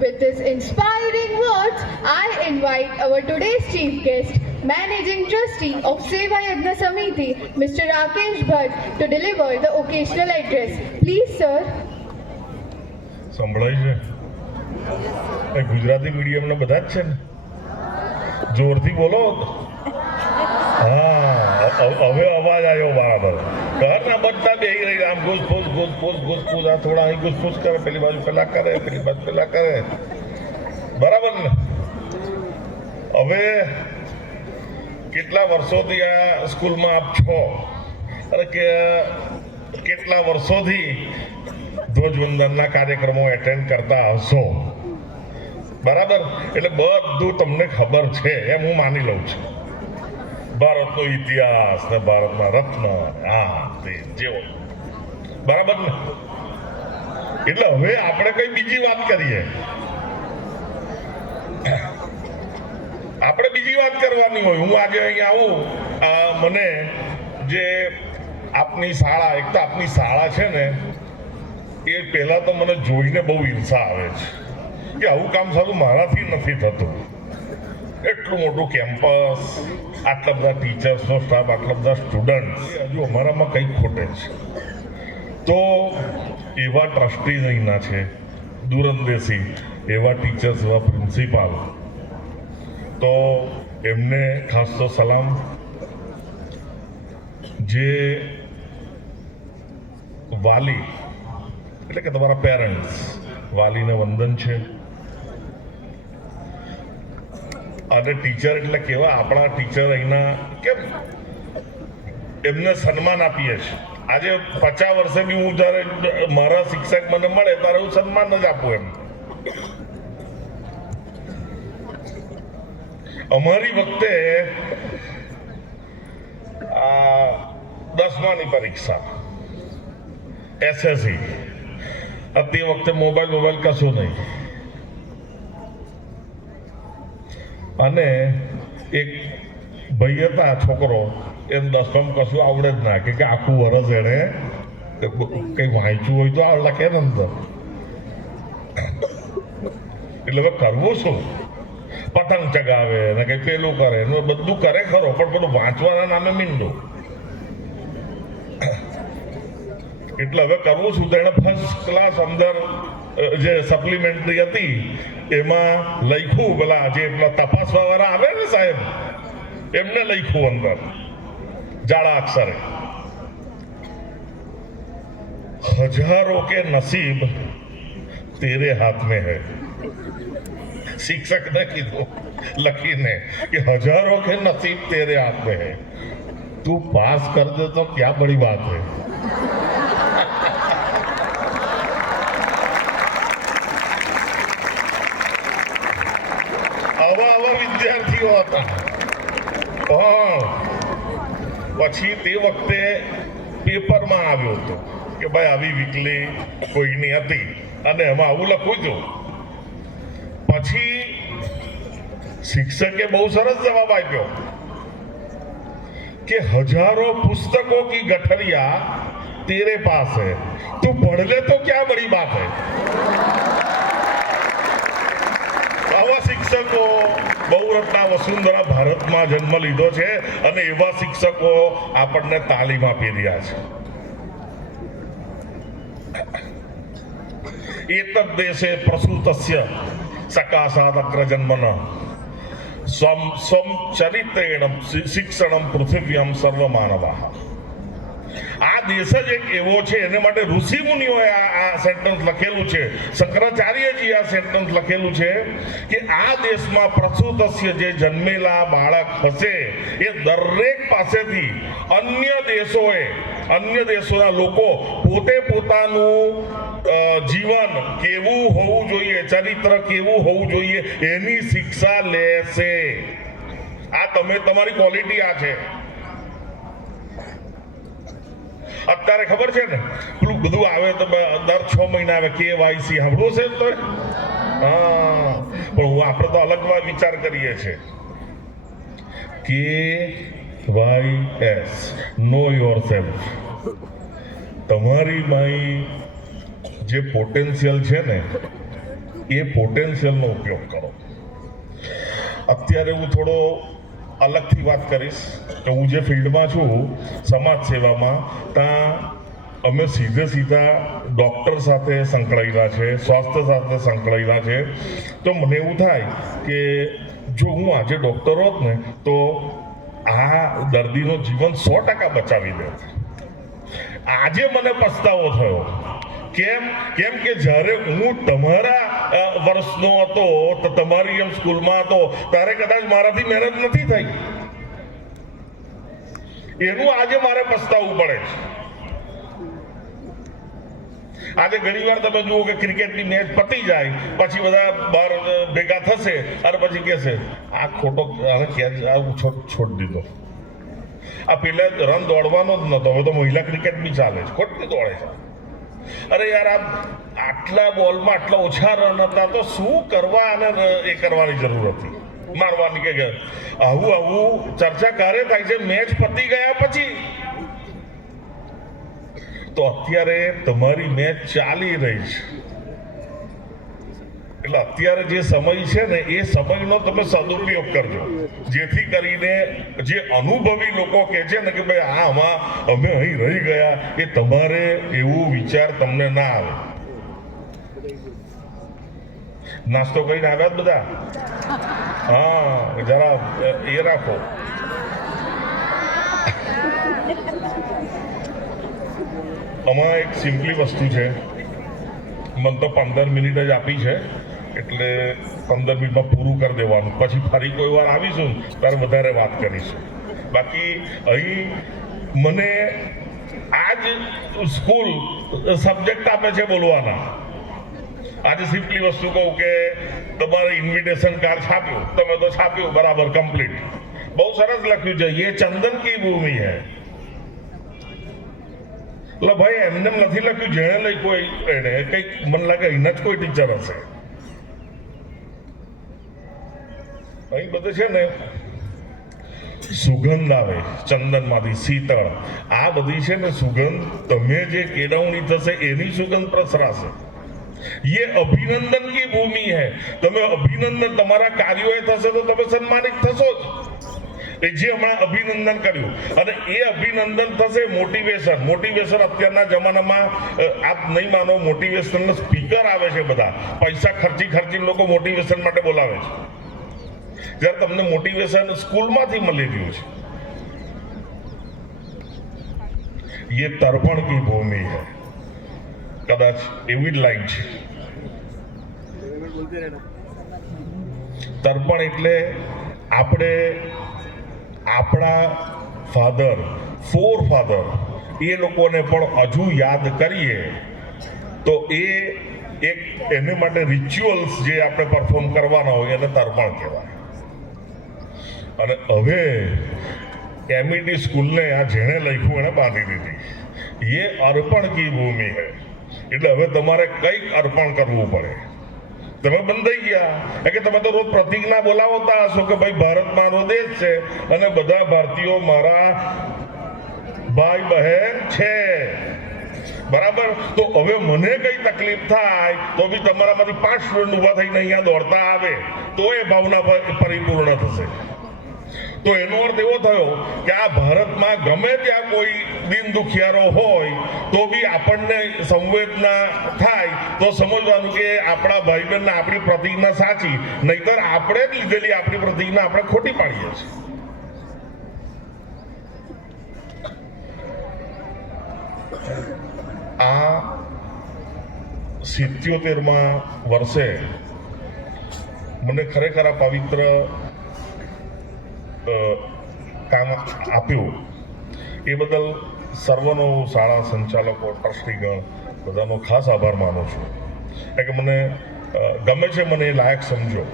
With this inspiring words, I invite our today's chief guest, Managing Trustee of Seva Yagna Samiti, Mr. Rakesh Bhatt, to deliver the occasional address. Please, sir. સંભળાય છે ગુજરાતી મીડિયમના બધા જ છે ને જોરથી બોલો હા હવે અવાજ આવ્યો બરાબર ઘરના બધા બેહી રહી આમ ઘૂસ આ થોડા અહીં ઘૂસ કરે પેલી બાજુ પેલા કરે પેલી બાજુ પેલા કરે બરાબર ને હવે કેટલા વર્ષોથી આ સ્કૂલમાં આપ છો અને કે કેટલા વર્ષોથી ધ્વજવંદનના કાર્યક્રમો એટેન્ડ કરતા હશો બરાબર એટલે બધું તમને ખબર છે એમ હું માની લઉં છું ભારતનો ઇતિહાસ ને ભારતના રત્ન આ તે જેવો બરાબર ને એટલે હવે આપણે કઈ બીજી વાત કરીએ આપણે બીજી વાત કરવાની હોય હું આજે અહીં આવું મને જે આપની શાળા એક તો આપની શાળા છે ને એ પહેલા તો મને જોઈને બહુ ઈર્ષા આવે છે કે આવું કામ સારું મારાથી નથી થતું એટલું મોટું કેમ્પસ આટલા બધા ટીચર્સનો સ્ટાફ આટલા બધા સ્ટુડન્ટ્સ હજુ અમારામાં કંઈક ખોટે છે તો એવા ટ્રસ્ટીઝ અહીંના છે દૂરંદેશી એવા ટીચર્સ એવા પ્રિન્સિપાલ તો એમને ખાસ તો સલામ જે વાલી એટલે કે તમારા પેરેન્ટ્સ વાલીને વંદન છે અને ટીચર એટલે કેવા આપણા ટીચર અહીંના કેમ એમને સન્માન આપીએ છીએ આજે 50 વર્ષે બી હું જ્યારે મારા શિક્ષક મને મળે ત્યારે હું સન્માન જ આપું એમ અમારી વખતે 10માની પરીક્ષા SSC તે વખતે મોબાઈલ કશું નહીં અને એક ભાઈ હતા છોકરો એમ 10માં કશું આવડે જ ના કે આખું વરસ એને કંઈ વાંચ્યું હોય તો આ લખે ને અંદર એટલે હવે કરવું શું પતંગ ચગાવે ને કંઈ પેલું કરે બધું કરે ખરો પણ પેલું વાંચવાના નામે મીંડું એટલે હવે કરવું શું તેણે ફર્સ્ટ ક્લાસ અંદર જે સપ્લિમેન્ટરી હતી એમાં લખ્યું પેલા જે પેલા તપાસવા વાળા આવે ને સાહેબ એમને લખ્યું અંદર જાડા અક્ષરે હજારો કે નસીબ તેરે હાથ में है શિક્ષકને કીધું લખીને કે હજારો કે નસીબ તેરે હાથ में है તું પાસ कर दे तो क्या बड़ी बात है આવા વિદ્યાર્થીઓ હતા પણ પછી તે વખતે પેપરમાં આવ્યો હતો કે ભાઈ આવી વીકલી કોઈની હતી અને એમાં આવું લખું છું પછી શિક્ષકે બહુ સરસ જવાબ આપ્યો कि हजारों पुस्तकों की गठरिया तेरे पास है तू पढ़ ले तो क्या बड़ी बात है આવા શિક્ષકો બહુરત્ના વસુંધરા ભારતમાં જન્મ લીધો છે અને એવા શિક્ષકો આપણને તાલીમ આપી રહ્યા છે એતદ દેશે પ્રસૂતસ્ય સકાશાદગ્ર જન્મન સ્વમ ચરિત્રેણ શિક્ષણમ પૃથિવ્યામ સર્વમાનવાઃ દેશ જ એક એવો છે, એને માટે ઋષિ મુનિઓએ આ સેન્ટન્સ લખેલું છે, શંકરાચાર્યજી આ સેન્ટન્સ લખેલું છે કે આ દેશમાં પ્રસૂતસ્ય જે જન્મેલા બાળક હશે એ દરેક પાસેથી અન્ય દેશોના લોકો પોતે પોતાનું જીવન કેવું હોવું જોઈએ, ચરિત્ર કેવું હોવું જોઈએ એની શિક્ષા લેશે. આ તમારી ક્વોલિટી આ છે. અત્યારે ખબર છે ને પેલું બધું આવે તો દર 6 મહિના આવે KYC સાંભળવું છે તો હા, પણ આપણે તો અલગ વિચાર કરીએ છીએ. KYS નો યોરસેલ્ફ. તમારી મારી જે પોટેન્શિયલ છે ને એ પોટેન્શિયલનો ઉપયોગ કરો. અત્યારે હું થોડો અલગથી વાત કરીશ કે હું જે ફિલ્ડમાં છું સમાજ સેવામાં, ત્યાં અમે સીધા ડૉક્ટર સાથે સંકળાયેલા છે, સ્વાસ્થ્ય સાથે સંકળાયેલા છે. તો મને એવું થાય કે જો હું આજે ડૉક્ટર હોત ને તો આ દર્દીનો જીવન 100% બચાવી દે. આજે મને પસ્તાવો થયો. કેમ કે જ્યારે હું તમારા વર્ષનો હતો તો તમારી એમ સ્કૂલમાં હતો ત્યારે કદાચ મારાથી મહેનત નથી થઈ. એનું આજે મારે પસ્તાવવું પડે છે. આજે ઘણી વાર તમે જુઓ કે ક્રિકેટની મેચ પતી જાય પછી બધા બહાર ભેગા થશે અને પછી કહેશે આ ખોટો છોડી દીધો. આ પેલા રન દોડવાનો જ નતો, હવે તો મહિલા ક્રિકેટ બી ચાલે છે, ખોટી દોડે છે. અરે યાર, આટલા બોલમાં આટલા ઓછા રન હતા તો શું કરવા અને એ કરવાની જરૂર હતી, મારવાની કે આવું ચર્ચા ક્યારે થાય છે? મેચ પતી ગયા પછી. તો અત્યારે તમારી મેચ ચાલી રહી છે, એટલે અત્યારે જે સમય છે ને એ સમયનો તમે સદુપયોગ કરજો, જેથી કરીને જે અનુભવી લોકો કહે છે ને કે ભાઈ આમાં અમે અહીં રહી ગયા, એ તમારે એવું વિચાર તમને ના આવે. નાસ્તો કરીને આવ્યા બધા? હા, જરા એ રાખો. આમાં એક સિમ્પલી વસ્તુ છે, મને તો 15 મિનિટ જ આપી છે એટલે 15 મિનિટમાં પૂરું કરી દેવાનું. પછી ફરી કોઈ વાર આવીશું ત્યારે વધારે વાત કરીશું. બાકી અહીં મને આ જ સ્કૂલ સબ્જેક્ટ આપે છે બોલવાના. આજે સિમ્પલી વસ્તુ કહું કે તમારે ઇન્વિટેશન કાર્ડ છાપ્યું, તમે તો છાપ્યું બરાબર કમ્પ્લીટ, બહુ સરસ લખ્યું છે, ये चंदन की भूमि है. એટલે ભાઈ એમને નથી લખ્યું, જેણે લખ્યું એને કંઈક મને લાગે અહીંના જ કોઈ ટીચર હશે. અહીં બધું છે ને સુગંધ આવે ચંદનમાંથી, શીતળ, આ બધી છે ને સુગંધ તમે જે કેળવણી થશે એની સુગંધ પ્રસરાશે. ये अभिनंदन की भूमि है. તમે અભિનંદન તમારા કાર્યોએ થશે તો તમે સન્માનિત થશો જ. એ જે હમણાં અભિનંદન કર્યું અને એ અભિનંદન થશે. મોટિવેશન અત્યારના જમાનામાં આપ નહીં માનો, મોટિવેશનના સ્પીકર આવે છે બધા, પૈસા ખર્ચીને લોકો મોટિવેશન માટે બોલાવે છે, જ્યારે તમને મોટિવેશન સ્કૂલમાંથી મળી રહ્યું છે. ये तर्पण की भूमि है. કદાચ એવી જ લાઈન છે. તર્પણ એટલે આપણે આપણા ફોર ફાધર એ લોકોને પણ હજુ યાદ કરીએ તો એ એક એને માટે રિચ્યુઅલ્સ જે આપણે પરફોર્મ કરવાના હોય એને તર્પણ કહેવાય. અને હવે એમઈડી સ્કૂલને આ જેણે લખ્યું એને બાંધી દીધી. એ અર્પણ કી ભૂમિ હૈ. એટલે હવે તમારે કંઈક અર્પણ કરવું પડે. તમે બંધાઈ ગયા કે તમે તો રોજ પ્રતિજ્ઞા બોલાવતા હશો કે ભાઈ ભારત મારો દેશ છે અને બધા ભારતીયો મારા ભાઈ બહેન છે, બરાબર? તો હવે મને કઈ તકલીફ થાય તો બી તમારામાંથી 5 સ્ટુડન્ટ ઊભા થઈને અહીંયા દોડતા આવે તો એ ભાવના પરિપૂર્ણ થશે. તો એનો અર્થ એવો થયો કે આ ભારતમાં ગમે ત્યાં કોઈ દિન દુખિયારો હોય તો બી આપણને સંવેદના થાય તો સમજવાનું કે આપણા ભાઈ બહેનને આપણી પ્રતિજ્ઞા સાચી, નહીતર આપણે જ લીધેલી આપણી પ્રતિજ્ઞા આપણે ખોટી પાડીએ છીએ. 77માં વર્ષે મને ખરેખર આ પવિત્ર કામ આપ્યું એ બદલ સર્વનો શાળા સંચાલકો ટ્રસ્ટીગણ બધાનો ખાસ આભાર માનું છું. કારણ કે મને ગમે છે, મને એ લાયક સમજો.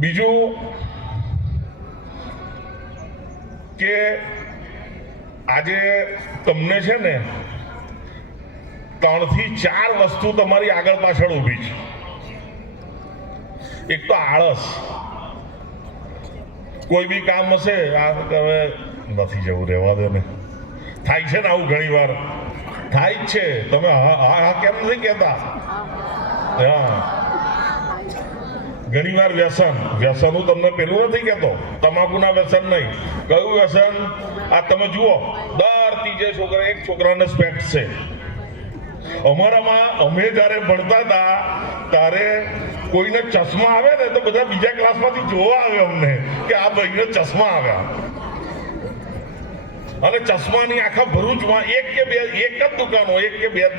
બીજું કે આજે તમને છે ને 3 થી 4 વસ્તુ તમારી આગળ પાછળ ઊભી છે. એક તો આળસ. કોઈ બી કામ હશે આ હવે નથી જવું, રહેવા દે ને. થાય છે ને આવું ઘણી વાર થાય જ છે. તમે હા કેમ નથી કહેતા? હા, ઘણી વાર વ્યસન હું તમને પેલું નથી કહેતો, તમાકુના વ્યસન નહીં. કયું વ્યસન? આ તમે જુઓ, દર ત્રીજે છોકરા એક છોકરાને સ્પેક્સ છે. અમારામાં અમે જ્યારે ભણતા હતા ત્યારે કોઈને ચશ્મા આવે ને તો બધા બીજા ક્લાસમાંથી જોવા આવે અમને કે આ ભાઈને ચશ્મા આવ્યા. અને ચશ્માની આખા ભરૂચમાં એક કે બે જ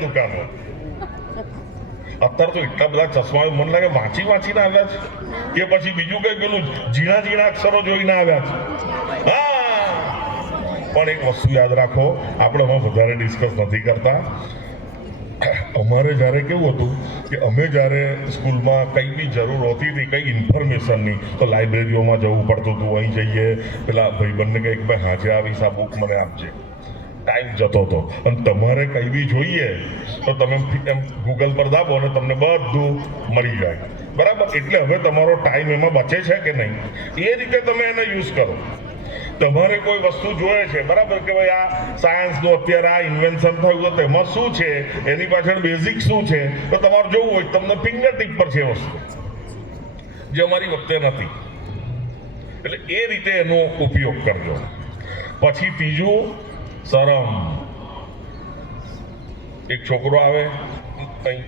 દુકાનો. અત્યારે તો એટલા બધા ચશ્મા મને લાગે વાંચીને આવ્યા છે કે પછી બીજું કઈ પેલું ઝીણા અક્ષરો જોઈને આવ્યા છે. હા, પણ એક વસ્તુ યાદ રાખો, આપણે આમાં વધારે ડિસ્કસ નથી કરતા. અમારે જ્યારે કેવું હતું કે અમે જ્યારે સ્કૂલમાં કંઈ બી જરૂર હોતી હતી કંઈ ઇન્ફોર્મેશનની તો લાઇબ્રેરીઓમાં જવું પડતું હતું. અહીં જઈએ પેલા ભાઈબંધને કંઈક ભાઈ હાજર આવીશ આ બુક મને આપજે. ટાઈમ જતો હતો. અને તમારે કંઈ બી જોઈએ તો તમે એમ ગૂગલ પર દાબો અને તમને બધું મળી જાય. બરાબર? એટલે હવે તમારો ટાઈમ એમાં બચે છે કે નહીં એ રીતે તમે એને યુઝ કરો. તમારે કોઈ વસ્તુ જોઈએ છે, બરાબર, કે ભાઈ આ સાયન્સનું અત્યારે આ ઇન્વેન્શન થયું તો તેમાં શું છે, એની પાછળ બેઝિક શું છે, તો તમારે જોવું હોય તમને ફિંગર ટીપ પર છે વસ્તુ, જે અમારી વખતે નથી. એટલે એ રીતે એનો ઉપયોગ કરજો. પછી ત્રીજું, શરમ. એક છોકરો આવે અહીં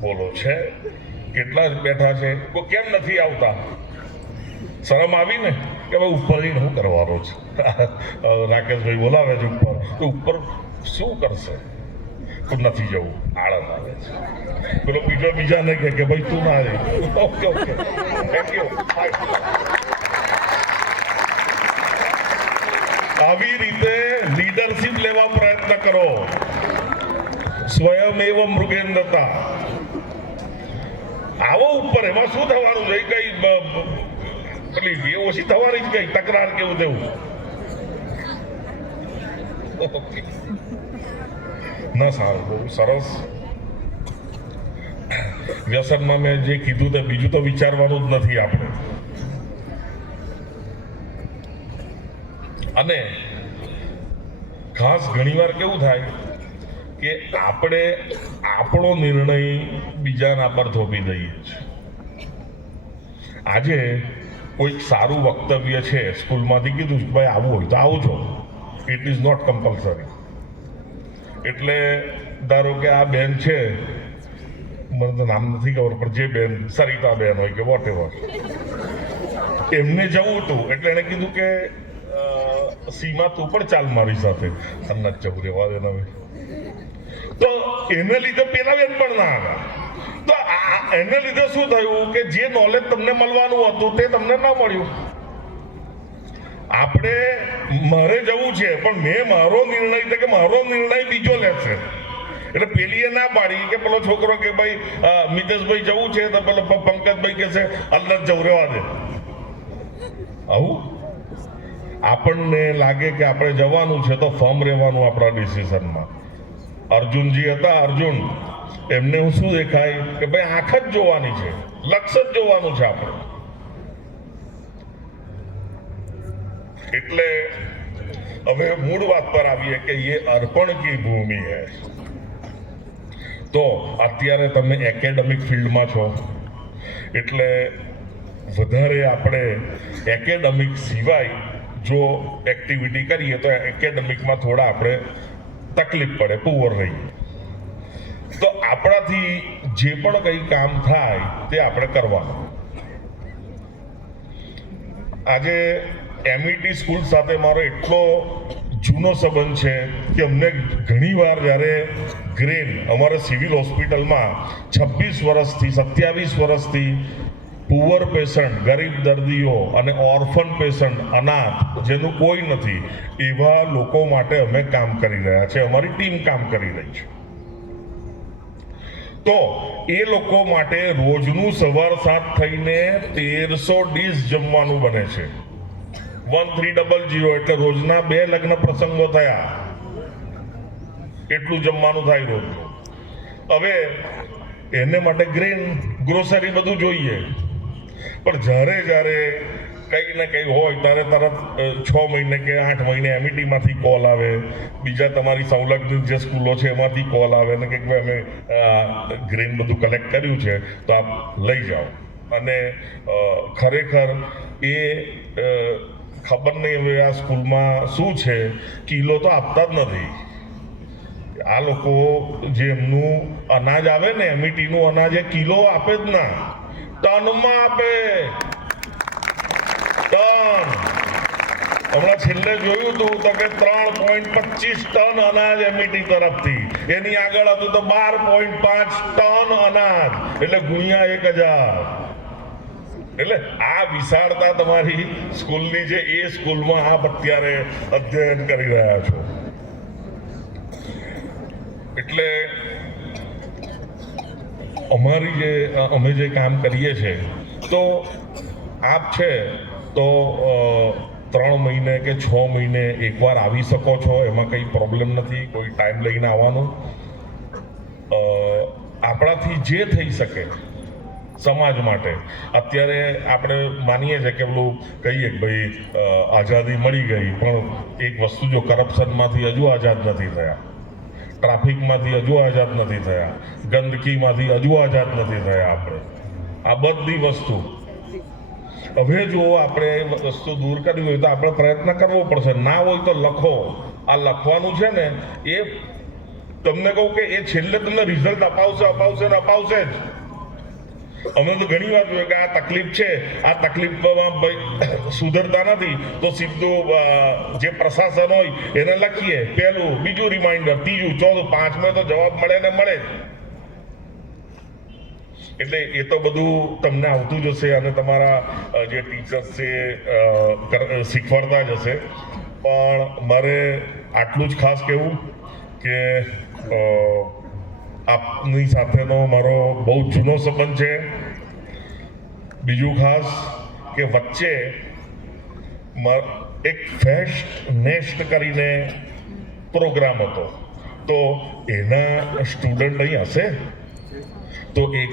બોલો છે, કેટલા જ બેઠા છે, કોઈ કેમ નથી આવતા? શરમ આવી ને કે ભાઈ ઉપર જઈને શું કરવાનો છે? રાકેશભાઈ બોલાવે છે ઉપર, તો ઉપર શું કરશે? તો નથી જવું, આળસ આવે છે. પેલો બીજાને કે ભાઈ તું ના જઈ. Okay, thank you. આવી રીતે લીડરશિપ લેવા પ્રયત્ન કરો. સ્વયં એવ મૃગેન્દ્રતા. આવો ઉપર, એમાં શું થવાનું છે? કઈ પેલી એ ઓછી થવાની જ કઈ તકરાર કેવું તેવું ના. સારું, બહુ સરસ. વ્યસનમાં મેં જે કીધું તે બીજું તો વિચારવાનું જ નથી આપણે. અને ખાસ ઘણીવાર કેવું થાય કે આપણે આપણો નિર્ણય બીજાના પર થોપી દઈએ છીએ. આજે કોઈક સારું વક્તવ્ય છે, સ્કૂલમાંથી કીધું કે ભાઈ આવવું હોય તો આવજો, ઇટ ઇઝ નોટ કમ્પલસરી. એટલે ધારો કે આ બેન છે, મને તો નામ નથી ખબર, પણ જે બેન સરિતા બેન હોય કે વોટ એવર, એમને જવું હતું એટલે એણે કીધું કે સીમા તું પણ ચાલ મારી સાથે. અને જવું રહેવા દે હવે. તો એને લીધે પેલા બેન પણ ના આવ્યા. તો એને લીધે શું થયું કે જે નોલેજ તમને મળવાનું હતું તે તમને ના મળ્યું. આપણે મારે જવું છે પણ મેં મારો નિર્ણય કે મારો નિર્ણય બીજો લેશે. એટલે પેલીએ ના પાડી કે પેલો છોકરો કે ભાઈ મિતેશભાઈ જવું છે તો પેલો પંકજભાઈ કે છે અલ્લાહ જવું રહેવા દે. આવું આપણને લાગે કે આપણે જવાનું છે તો ફર્મ રહેવાનું આપણા ડિસિઝનમાં. અર્જુનજી હતા, અર્જુન, એમને શું દેખાય કે ભાઈ આંખ જ જોવાની છે, લક્ષ્ય જ જોવાનું છે આપણે. એટલે હવે મૂળ વાત પર આવીએ કે ये अर्पण की भूमि है. તો અત્યારે તમે એકેડેમિક ફિલ્ડમાં છો એટલે વધારે આપણે એકેડેમિક સિવાય જો એક્ટિવિટી કરીએ તો એકેડેમિકમાં થોડા આપણે તકલીફ પડે, પુઅર રહીએ. તો આપણાથી જે પણ કંઈ કામ થાય તે આપણે કરવાનું. આજે MET સ્કૂલ સાથે મારો એટલો જૂનો સંબંધ છે કે અમને ઘણીવાર જ્યારે ગ્રેન અમારા સિવિલ હોસ્પિટલમાં 26 વર્ષથી 27 વર્ષથી પુઅર પેશન્ટ, ગરીબ દર્દીઓ અને ઓર્ફન પેશન્ટ, અનાથ જેનું કોઈ નથી, એવા લોકો માટે અમે કામ કરી રહ્યા છે, અમારી ટીમ કામ કરી રહી છે. તો એ લોકો માટે રોજનું સવાર 7 થઈને 1300 ડીશ જમવાનું બને છે. 1300 એટલે રોજના 2 લગ્ન પ્રસંગો થયા એટલું જમવાનું થાય રોજ. હવે એને માટે ગ્રેન, ગ્રોસરી બધું જોઈએ, પણ જ્યારે કંઈ ને કંઈ હોય ત્યારે તરત 6 મહિને કે 8 મહિને MET માંથી કોલ આવે, બીજા તમારી સંલગ્ન જે સ્કૂલો છે એમાંથી કોલ આવે અને કે અમે ગ્રેન બધું કલેક્ટ કર્યું છે તો આપ લઈ જાઓ. અને ખરેખર એ ખબર નહીં હવે આ સ્કૂલમાં શું છે, કિલો તો આપતા જ નથી. આ લોકો જે એમનું અનાજ આવે ને, MET નું અનાજ, એ કિલો આપે જ ના, ટનમાં આપે. ટન. હમણાં છેલ્લે જોયું હતું તો કે 3.25 ટન અનાજ MET તરફથી, એની આગળ હતું તો 12.5 ટન અનાજ, એટલે ગુણ્યા 1000. એટલે આ વિશાળતા તમારી સ્કૂલની છે, એ સ્કૂલમાં આપ અત્યારે અધ્યયન કરી રહ્યા છો. એટલે અમે જે કામ કરીએ છીએ, તો આપ છે તો 3 મહિને કે 6 મહિને એકવાર આવી શકો છો, એમાં કંઈ પ્રોબ્લેમ નથી, કોઈ ટાઈમ લઈને આવવાનું. આપણાથી જે થઈ શકે સમાજ માટે, અત્યારે આપણે માનીએ છીએ કે પેલું કહીએ કે ભાઈ આઝાદી મળી ગઈ, પણ એક વસ્તુ જો કરપ્શનમાંથી હજુ આઝાદ નથી થયા, ટ્રાફિકમાંથી હજુ આઝાદ નથી થયા, ગંદકીમાંથી હજુ આઝાદ નથી થયા. આપણે આ બધી વસ્તુ હવે જો આપણે વસ્તુ દૂર કરવી હોય તો આપણે પ્રયત્ન કરવો પડશે. ના હોય તો લખો. આ લખવાનું છે ને, એ તમને કહું કે એ છેલ્લે તમને રિઝલ્ટ અપાવશે ને અપાવશે જ. અમે તો ઘણી વાર જોયું કે આ તકલીફ છે, આ તકલીફમાં સુધરતા નથી, તો સીધું જે પ્રશાસન હોય એને લખીએ, પહેલું, બીજું રિમાઇન્ડર, ત્રીજું, ચોથું, 5મેં તો જવાબ મળે ને મળે જ. એટલે એ તો બધું તમને આવતું જ હશે અને તમારા જે ટીચર્સ છે શીખવાડતા જ હશે. પણ મારે આટલું જ ખાસ કહેવું કે આપની સાથેનો મારો બહુ જૂનો સંબંધ છે. બીજું ખાસ કે વચ્ચે એક ફેસ્ટ નેસ્ટ કરીને પ્રોગ્રામ હતો, તો એના સ્ટુડન્ટ અહીં હશે તો એક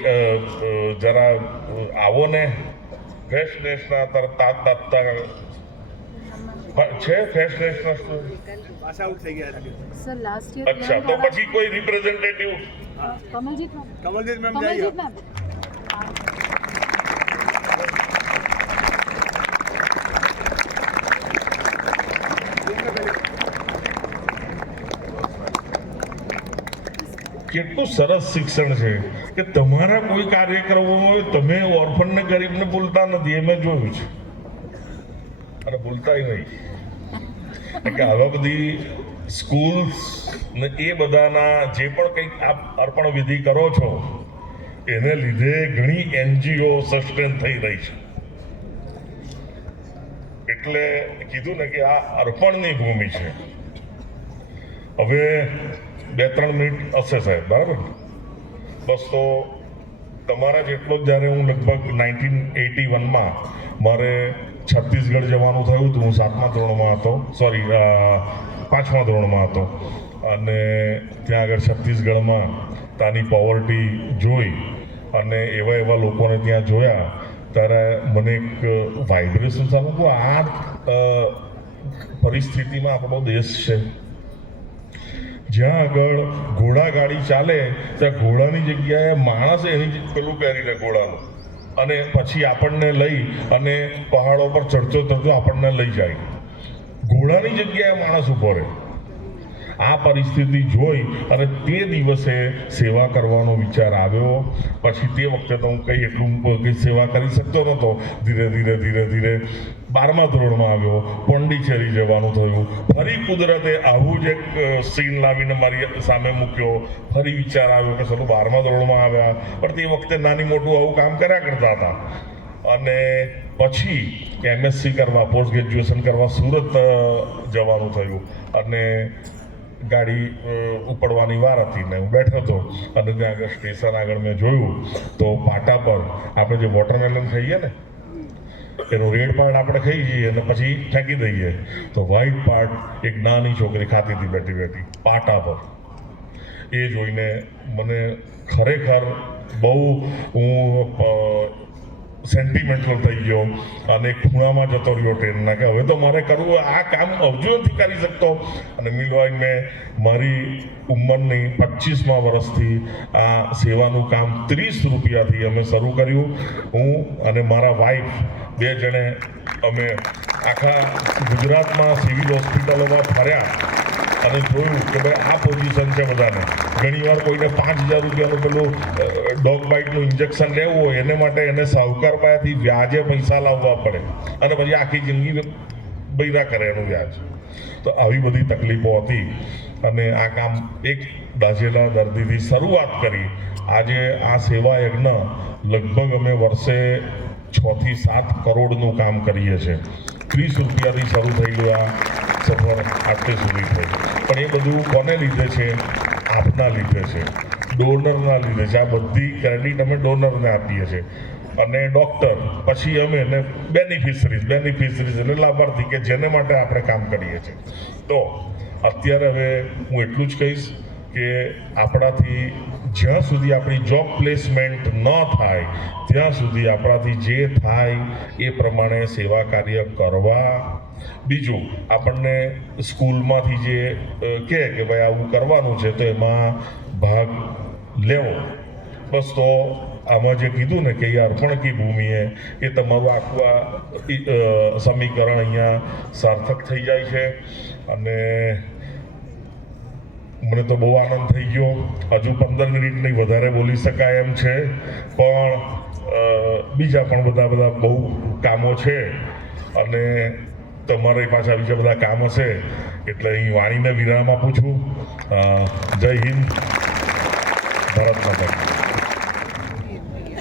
જરા આવો ને. ફેસ્ટ નેશના છે, ફેસ્ટ નેશના સ્ટુડન્ટ. અચ્છા, તો પછી કોઈ રિપ્રેઝેન્ટેટિવ કમલજીત મેમ કેટલું સરસ શિક્ષણ છે કે તમારા કોઈ કાર્યક્રમોમાં હોય તમે ઓર્ફન ને ગરીબને ભૂલતા નથી, એ મેં જોયું છે અને ભૂલતાય નહીં. કે આવા બધી સ્કૂલ્સ ને એ બધાના જે પણ કંઈક આપ અર્પણ વિધિ કરો છો એને લીધે ઘણી NGO સસ્ટેન થઈ રહી છે. એટલે કીધું ને કે આ અર્પણની ભૂમિ છે. હવે 2-3 મિનિટ હશે સાહેબ, બરાબર? બસ. તો તમારા જેટલો જ જ્યારે હું લગભગ 1981માં મારે છત્તીસગઢ જવાનું થયું હતું. હું 7મા ધોરણમાં હતો, 5મા ધોરણમાં હતો, અને ત્યાં આગળ છત્તીસગઢમાં ત્યાંની પોવર્ટી જોઈ અને એવા લોકોને ત્યાં જોયા ત્યારે મને એક વાઇબ્રેશન સારું કે આ પરિસ્થિતિમાં આપણો દેશ છે. જ્યાં આગળ ઘોડાગાડી ચાલે ત્યાં ઘોડાની જગ્યાએ માણસ એની પેલું પહેરીને ઘોડાનું, અને પછી આપણને લઈ અને પહાડો પર ચડતો આપણને લઈ જાય. ઘોડાની જગ્યાએ માણસ ઊભો રહે. આ પરિસ્થિતિ જોઈ અને તે દિવસે સેવા કરવાનો વિચાર આવ્યો. પછી તે વખતે તો હું કંઈ એટલું કંઈ સેવા કરી શકતો નહોતો. ધીરે ધીરે 12મા ધોરણમાં આવ્યો, પોંડિચેરી જવાનું થયું, ફરી કુદરતે આવું જ એક સીન લાવીને મારી સામે મૂક્યો, ફરી વિચાર આવ્યો કે ચલો 12મા ધોરણમાં આવ્યા, પણ તે વખતે નાની મોટું આવું કામ કર્યા કરતા હતા. અને પછી MSc કરવા, પોસ્ટ ગ્રેજ્યુએશન કરવા સુરત જવાનું થયું અને ગાડી ઉપડવાની વાર હતી ને હું બેઠો હતો અને ત્યાં આગળ સ્ટેશન આગળ મેં જોયું તો પાટા પર આપણે જે વોટરમેલન ખાઈએ ને એનો રેડ પાર્ટ આપણે ખાઈ જઈએ અને પછી ફેંકી દઈએ, તો વ્હાઈટ પાર્ટ એક નાની છોકરી ખાતી હતી બેઠી બેઠી પાટા પર. એ જોઈને મને ખરેખર બહુ હું સેન્ટિમેન્ટલ થઈ ગયો અને ખૂણામાં જતો રહ્યો ટ્રેનના કે હવે તો મારે કરવું, આ કામ હજુ નથી કરી શકતો. અને મીનવાઇલ મેં મારી ઉંમરની 25મા વર્ષથી આ સેવાનું કામ 30 રૂપિયાથી અમે શરૂ કર્યું. હું અને મારા વાઈફ 2 જણે અમે આખા ગુજરાતમાં સિવિલ હોસ્પિટલોમાં ફર્યા અને જોયું કે ભાઈ આ પોઝિશન છે બધાને. ઘણીવાર કોઈને 5000 રૂપિયાનું પેલું ડોગ બાઇટનું ઇન્જેક્શન લેવું હોય એને માટે એને સાહુકાર પાસેથી વ્યાજે પૈસા લાવવા પડે અને પછી આખી જિંદગી બૈરા કરે એનું વ્યાજ. તો આવી બધી તકલીફો હતી અને આ કામ એક દાઝેલા દર્દીથી શરૂઆત કરી. આજે આ સેવા યજ્ઞ લગભગ અમે વર્ષે 6 થી 7 કરોડનું કામ કરીએ છીએ. 30 રૂપિયાથી શરૂ થયેલું આ સફર આટલે સુધી થઈ. પણ એ બધું કોને લીધે છે? આપના લીધે છે, ડોનરના લીધે છે. આ બધી ક્રેડિટ અમે ડોનરને આપીએ છીએ અને ડૉક્ટર, પછી અમે એને બેનિફિશરીઝ એટલે લાભાર્થી કે જેને માટે આપણે કામ કરીએ છીએ. તો અત્યારે હવે હું એટલું જ કહીશ કે આપણાથી જ્યાં સુધી આપણી જોબ પ્લેસમેન્ટ ન થાય ત્યાં સુધી આપણાથી જે થાય એ પ્રમાણે સેવા કાર્ય કરવા. બીજું, આપણને સ્કૂલમાંથી જે કહે કે ભાઈ આવું કરવાનું છે તો એમાં ભાગ લેવો. બસ તો આમાં જે કીધું ને કે એ અર્પણ કી ભૂમિએ એ તમારું આખું આ સમીકરણ અહીંયા સાર્થક થઈ જાય છે. અને મને તો બહુ આનંદ થઈ ગયો. હજુ 15 મિનિટ નહીં વધારે બોલી શકાય એમ છે, પણ બીજા પણ બધા બહુ કામો છે અને તમારે પાછા બીજા બધા કામ હશે એટલે અહીં વાણીને વિરામ આપું છું. જય હિન્દ, ભારત માતા.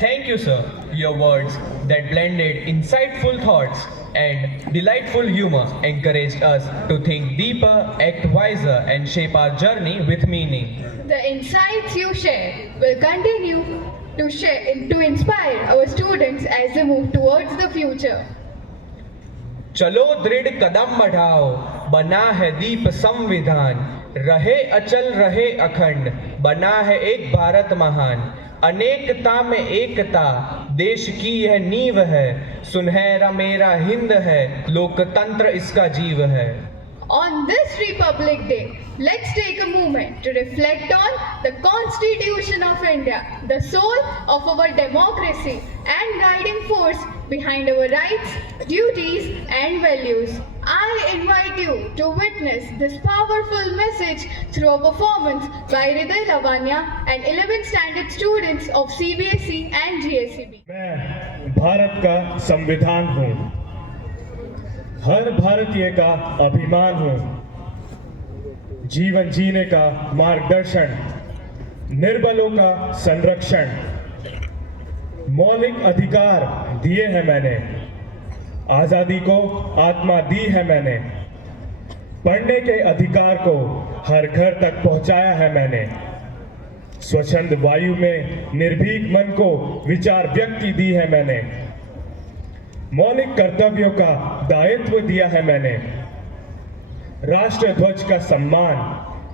Thank you, sir. Your words that blended insightful thoughts and delightful humor encouraged us to think deeper, act wiser, and shape our journey with meaning. The insights you share will continue to inspire our students as they move towards the future. चलो दृढ़ कदम बढ़ाओ, बना है दीप संविधान, रहे अचल रहे अखंड, बना है एक भारत महान. अनेकता में एकता देश की यह नींव है, सुनहरा मेरा हिंद है, लोकतंत्र इसका जीव है. On this Republic Day, let's take a moment to reflect on the Constitution of India, the soul of our democracy and guiding force behind our rights, duties and values. I invite you to witness this powerful message through a performance by Hriday Lavanya and 11th standard students of CBSE and GSEB. मैं भारत का संविधान हूँ, हर भारतीय का अभिमान हूँ, जीवन जीने का मार्गदर्शन, निर्बलों का संरक्षण, मौलिक अधिकार दिए हैं मैंने, आजादी को आत्मा दी है मैंने, पढ़ने के अधिकार को हर घर तक पहुंचाया है मैंने, स्वच्छंद वायु में निर्भीक मन को विचार व्यक्ति दी है मैंने, मौलिक कर्तव्यों का दायित्व दिया है मैंने, राष्ट्र ध्वज का सम्मान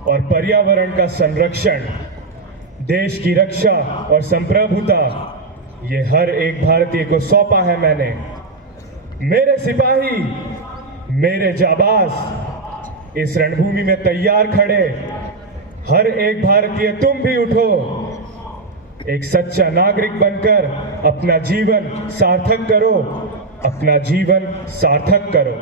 और पर्यावरण का संरक्षण, देश की रक्षा और संप्रभुता ये हर एक भारतीय को सौंपा है मैंने. मेरे सिपाही, मेरे जाबाज इस रणभूमि में तैयार खड़े, हर एक भारतीय तुम भी उठो, एक सच्चा नागरिक बनकर अपना जीवन सार्थक करो, अपना जीवन सार्थक करो.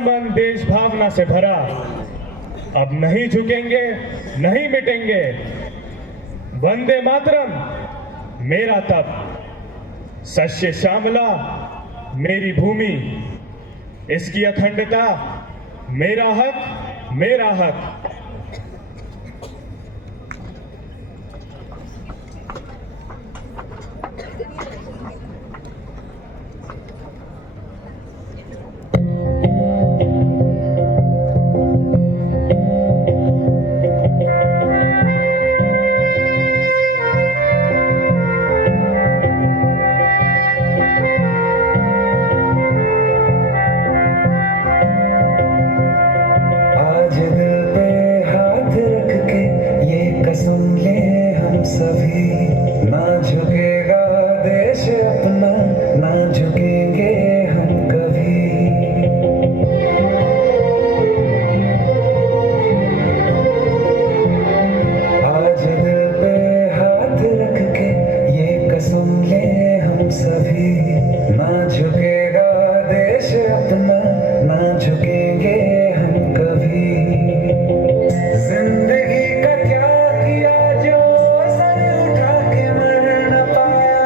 मन देश भावना से भरा। अब नहीं झुकेंगे, नहीं मिटेंगे। वंदे मातरम मेरा तप, सस्य श्यामला मेरी भूमि, इसकी अखंडता मेरा हक, मेरा हक। आज दिल पे हाथ रख के ये कसम ले हम सभी, ना झुकेगा देश अपना, ना झुकेंगे हम कभी। आज दिल पे हाथ रख के ये कसम ले हम सभी, ना झुकेगा देश अपना, ना झुकेंगे हम कभी। जिंदगी का क्या किया जो सर उठा के मर न पाया,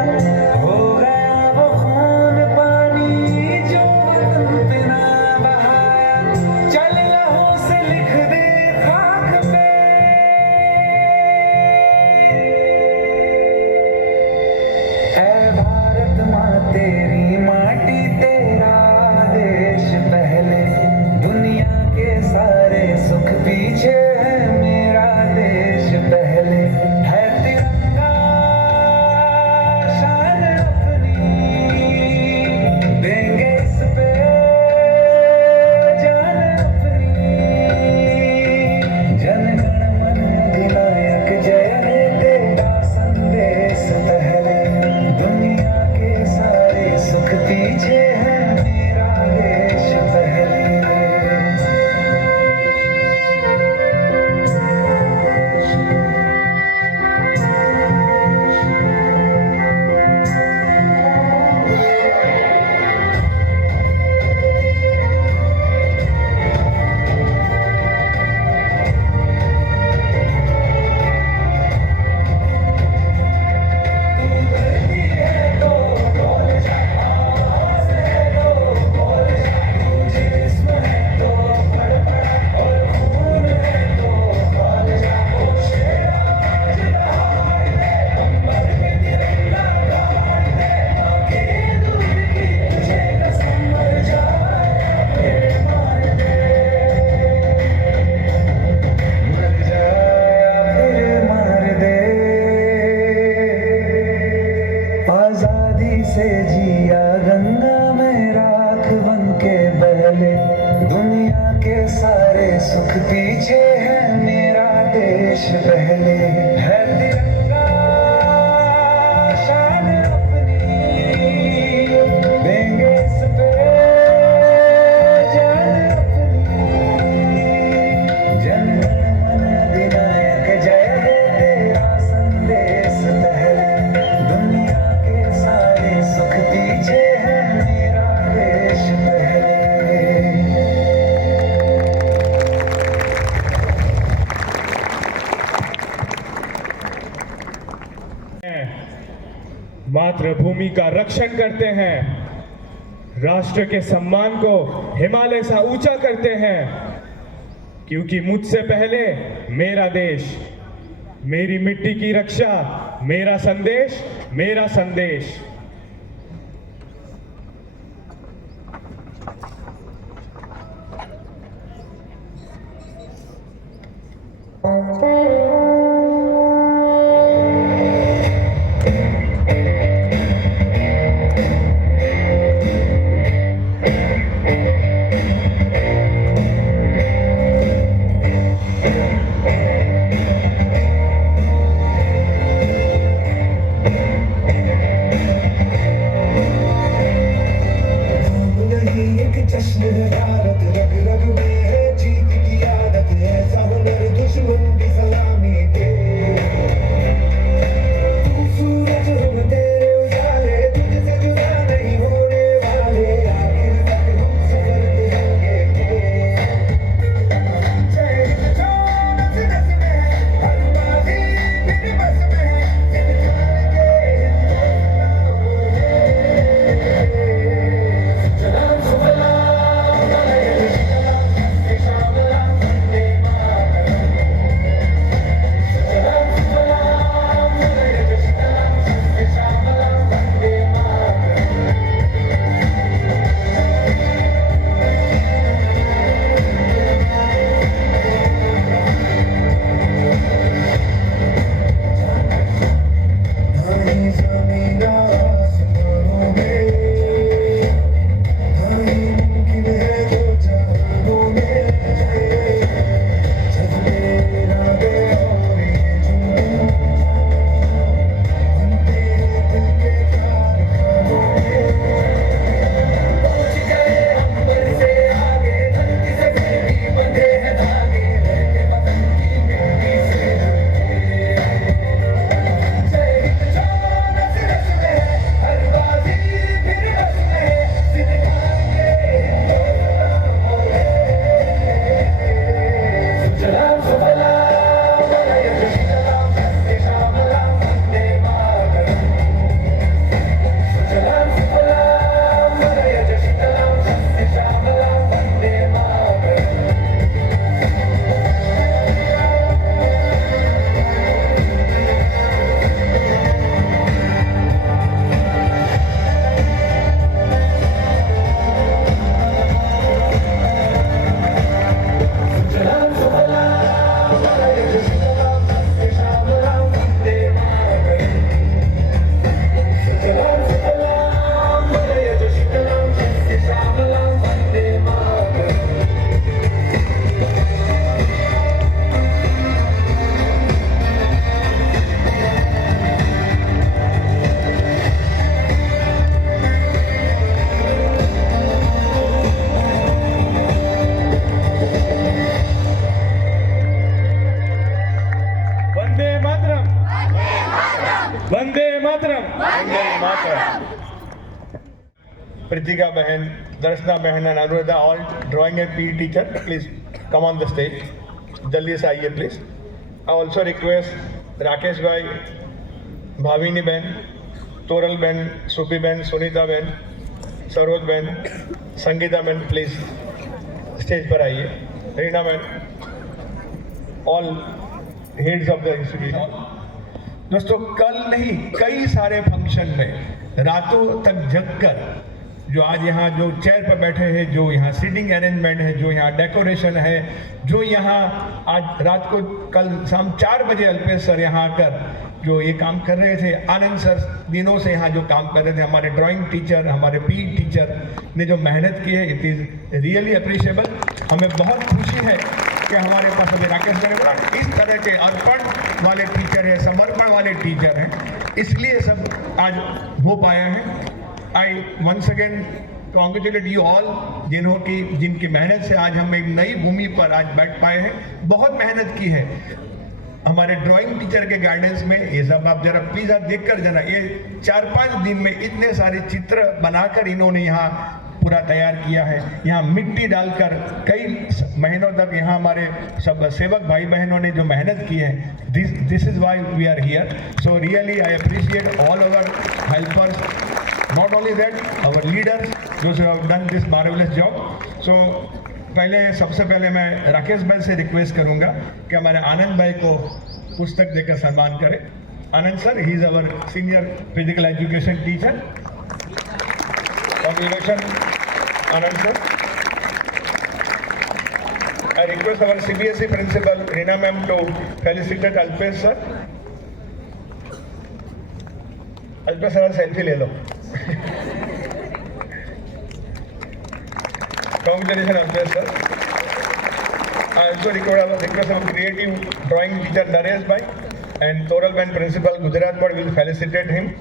हो गया वो खून पानी जो वतन पे ना बहाया। चल लहू से लिख दे खाक पे, ऐ भारत माँ तेरी माटी तेरा देश पहले, दुनिया के सारे सुख पीछे है मेरा देश पहले। है तिरंगा शान अपनी, देंगे इस पे जान अपनी। जन गण मन अधिनायक जय हे तेरा संदेश पहले, दुनिया के सारे सुख पीछे है मेरा देश पहले। आजादी से जिया गंगा में राख बन के बहले, दुनिया के सारे सुख पीछे है मेरा देश पहले। है तिरंगा शान अपनी, देंगे इस पे जान अपनी। जन गण मन अधिनायक जय हे तेरा संदेश पहले, दुनिया के सारे सुख पीछे है मेरा देश पहले। मातृभूमि का रक्षण करते हैं, राष्ट्र के सम्मान को हिमालय सा ऊंचा करते हैं, क्योंकि मुझसे पहले मेरा देश, मेरी मिट्टी की रक्षा, मेरा संदेश, मेरा संदेश। Pritika Behan, Darshna Behan and Anuradha, all drawing and PE teacher, please come on the stage. Jaldi se आइए please. I also request Rakesh bhai, Bhavini Ben, Toral Ben, Supi Ben, Sunita Ben, Saroj Ben, Sangeeta Ben, please stage पर आइए. Reena Ben, all heads of the institution. दोस्तों कल नहीं कई सारे function में रातों तक जगकर जो आज यहाँ जो चेयर पर बैठे हैं, जो यहाँ सीटिंग अरेंजमेंट है, जो यहाँ डेकोरेशन है, जो यहाँ आज रात को कल शाम 4 बजे अल्पेश सर यहाँ आकर जो ये काम कर रहे थे, आनंद सर दिनों से यहाँ जो काम कर रहे थे, हमारे ड्राइंग टीचर, हमारे पी टीचर ने जो मेहनत की है, इट इज़ रियली अप्रिशिएबल. हमें बहुत खुशी है कि हमारे पास अभी राकेश सर ने बोला इस तरह के अर्पण वाले टीचर हैं, समर्पण वाले टीचर हैं, इसलिए सब आज हो पाया है. I once again congratulate you all जिनकी मेहनत से आज हम एक नई भूमि पर आज बैठ पाए हैं. बहुत मेहनत की है हमारे ड्राइंग टीचर के गाइडेंस में. ये सब आप जरा प्लीज आप देख कर जरा ये 4-5 दिन में इतने सारे चित्र बनाकर इन्होंने यहाँ पूरा तैयार किया है. यहाँ मिट्टी डालकर कई महीनों तक यहाँ हमारे सब सेवक भाई बहनों ने जो मेहनत की है. This is why we are here. So really I appreciate all our helpers. Not only that our leaders those who have done this marvellous job. So सबसे पहले मैं राकेश भाई से रिक्वेस्ट करूंगा कि हमारे आनंद भाई को पुस्तक देकर सम्मान करें. Anand sir, he is our senior physical education teacher. Congratulations, Anand sir. I request our CBSE principal Reena ma'am to felicitate Alpesh sir. Alpesh sir, selfie ले लो. Congratulations, Alpesh sir. I also request our creative drawing teacher Naresh bhai and Toral Ben principal Gujarat board will felicitate him.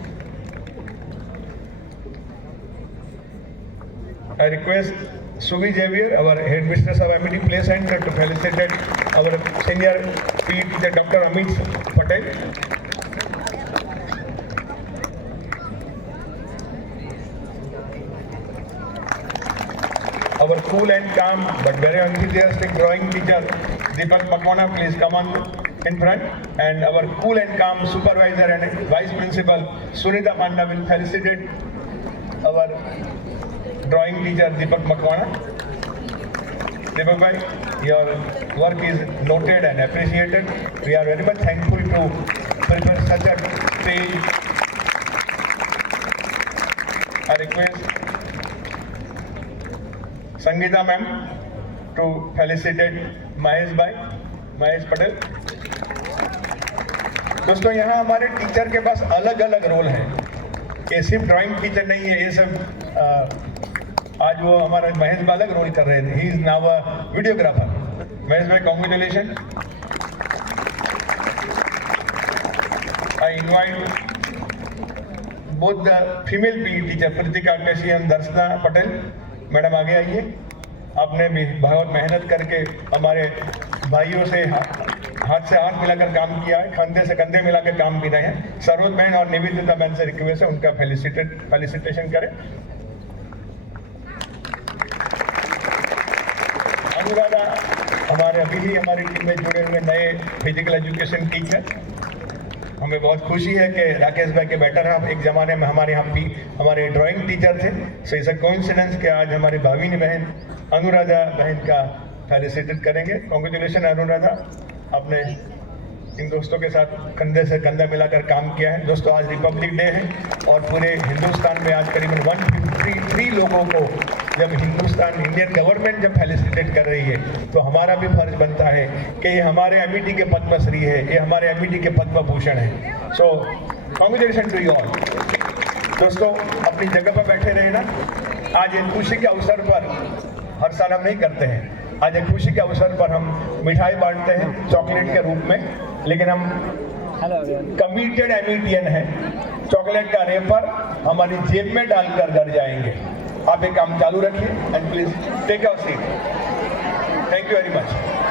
I request Suvi Javier, our headmistress of Amity Play Center, to felicitate our senior PE teacher Dr. Amit Patel. Our cool and calm but very enthusiastic drawing teacher Deepak Makwana, please come on in front. And our cool and calm supervisor and vice principal Sunita Panda will felicitate our drawing teacher Deepak Makwana. Deepak bhai, your work is noted and appreciated. We are very much thankful to prepare such a stage. I request Sangeeta ma'am to felicitate Mahesh Patel. दोस्तों यहाँ हमारे teacher के पास अलग अलग role है. ये सिर्फ drawing teacher नहीं है, ये सब आज वो हमारा महेश भाई अलग रोल कर रहे थे. He is now a videographer. Mahesh भाई, congratulation. I invite both the female PE teacher Pritika KC and Darshana Patel. Madam आगे आइए. आपने भी बहुत मेहनत करके हमारे भाइयों से हाथ से हाथ मिलाकर काम किया है, कंधे से कंधे मिलाकर काम भी रहे हैं. सरोज बहन और निवेदिता बहन से रिक्वेस्ट है उनका फेलिसिटेशन करें. अनुराधा हमारे अभी ही हमारी टीम में जुड़े हुए नए फिजिकल एजुकेशन टीचर. हमें बहुत खुशी है कि राकेश भाई के बेटर हैं. एक ज़माने में हमारे यहाँ भी हमारे ड्राइंग टीचर थे. सो इट्स अ कोइंसिडेंस कि आज हमारी भाविनी बहन अनुराधा बहन का फेलिसिटेट करेंगे. कॉन्ग्रेचुलेशन अनुराधा, आपने इन दोस्तों के साथ कंधे से कंधा मिलाकर काम किया है. दोस्तों आज रिपब्लिक डे है और पूरे हिंदुस्तान में आज करीबन 153 लोगों को जब इंडियन गवर्नमेंट जब फेलिसिटेट कर रही है तो हमारा भी फर्ज बनता है कि ये हमारे एमईटी के पद्मश्री है, ये हमारे एमईटी के पद्म भूषण है. So congratulation to you all. दोस्तों अपनी जगह पर बैठे रहे ना. आज एक खुशी के अवसर पर, हर साल हम नहीं करते हैं, आज एक खुशी के अवसर पर हम मिठाई बांटते हैं चॉकलेट के रूप में, लेकिन हम कमिटेड एमईटीएन है. चॉकलेट का रेपर हमारी जेब में डालकर घर जाएंगे. आप एक काम चालू रखिए and please take our seat. Thank you very much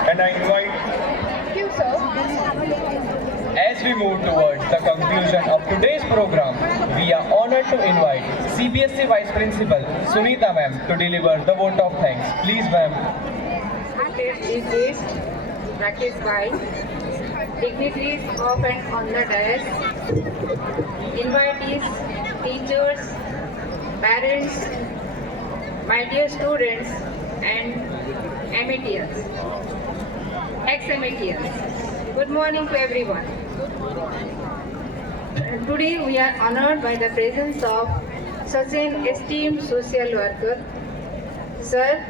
and I invite. As we move towards the conclusion of today's program, we are honored to invite CBSE Vice Principal Sunita ma'am to deliver the vote of thanks. Please ma'am. Chief guest, Rakesh Bhai, dignitaries of and on the dais, invitees, teachers, parents, my dear students and MATs, ex-MATs. Good morning to everyone. Today we are honored by the presence of such an esteemed social worker. Sir,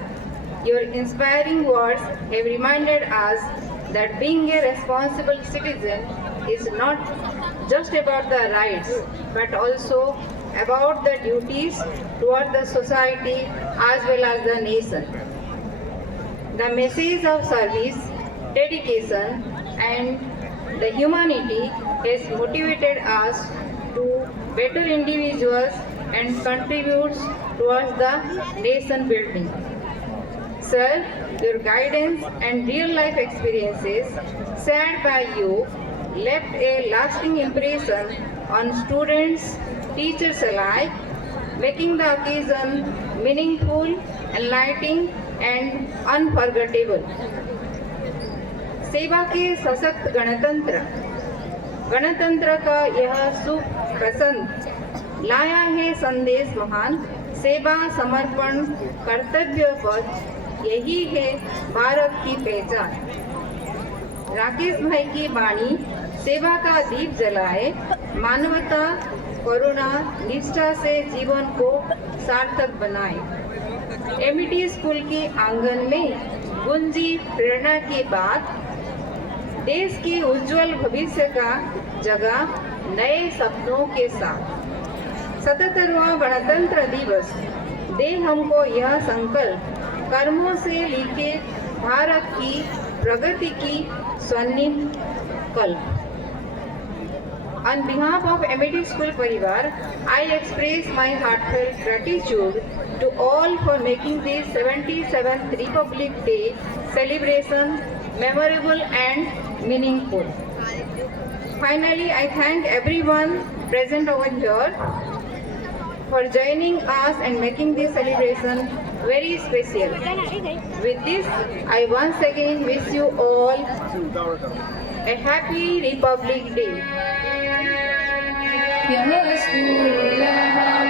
your inspiring words have reminded us that being a responsible citizen is not just about the rights but also about the duties toward the society as well as the nation. The message of service, dedication and the humanity has motivated us to better individuals and contributes towards the nation building. Sir, your guidance and real-life experiences shared by you left a lasting impression on students, teachers alike, making the occasion meaningful, enlightening and unforgettable. सेवा के सशक्त गणतंत्र, गणतंत्र का यह शुभ प्रसंग लाया है संदेश महान, सेवा समर्पण कर्तव्य पथ यही है भारत की पहचान। राकेश भाई की वाणी सेवा का दीप जलाए, मानवता करुणा निष्ठा से जीवन को सार्थक बनाए। एमईटी स्कूल के आंगन में गुंजी प्रेरणा की बात, देश के उज्जवल भविष्य का जगह नए सपनों के साथ। 77वां गणतंत्र दिवस दे हमको यह संकल्प, कर्मों से लिखे भारत की प्रगति की स्वर्णिम कल्प। On behalf of MAT School Parivar, I express my heartfelt gratitude to all for making this 77th Republic Day celebration memorable and meaningful. Finally, I thank everyone present over here for joining us and making this celebration very special. With this, I once again wish you all a happy Republic Day. यह school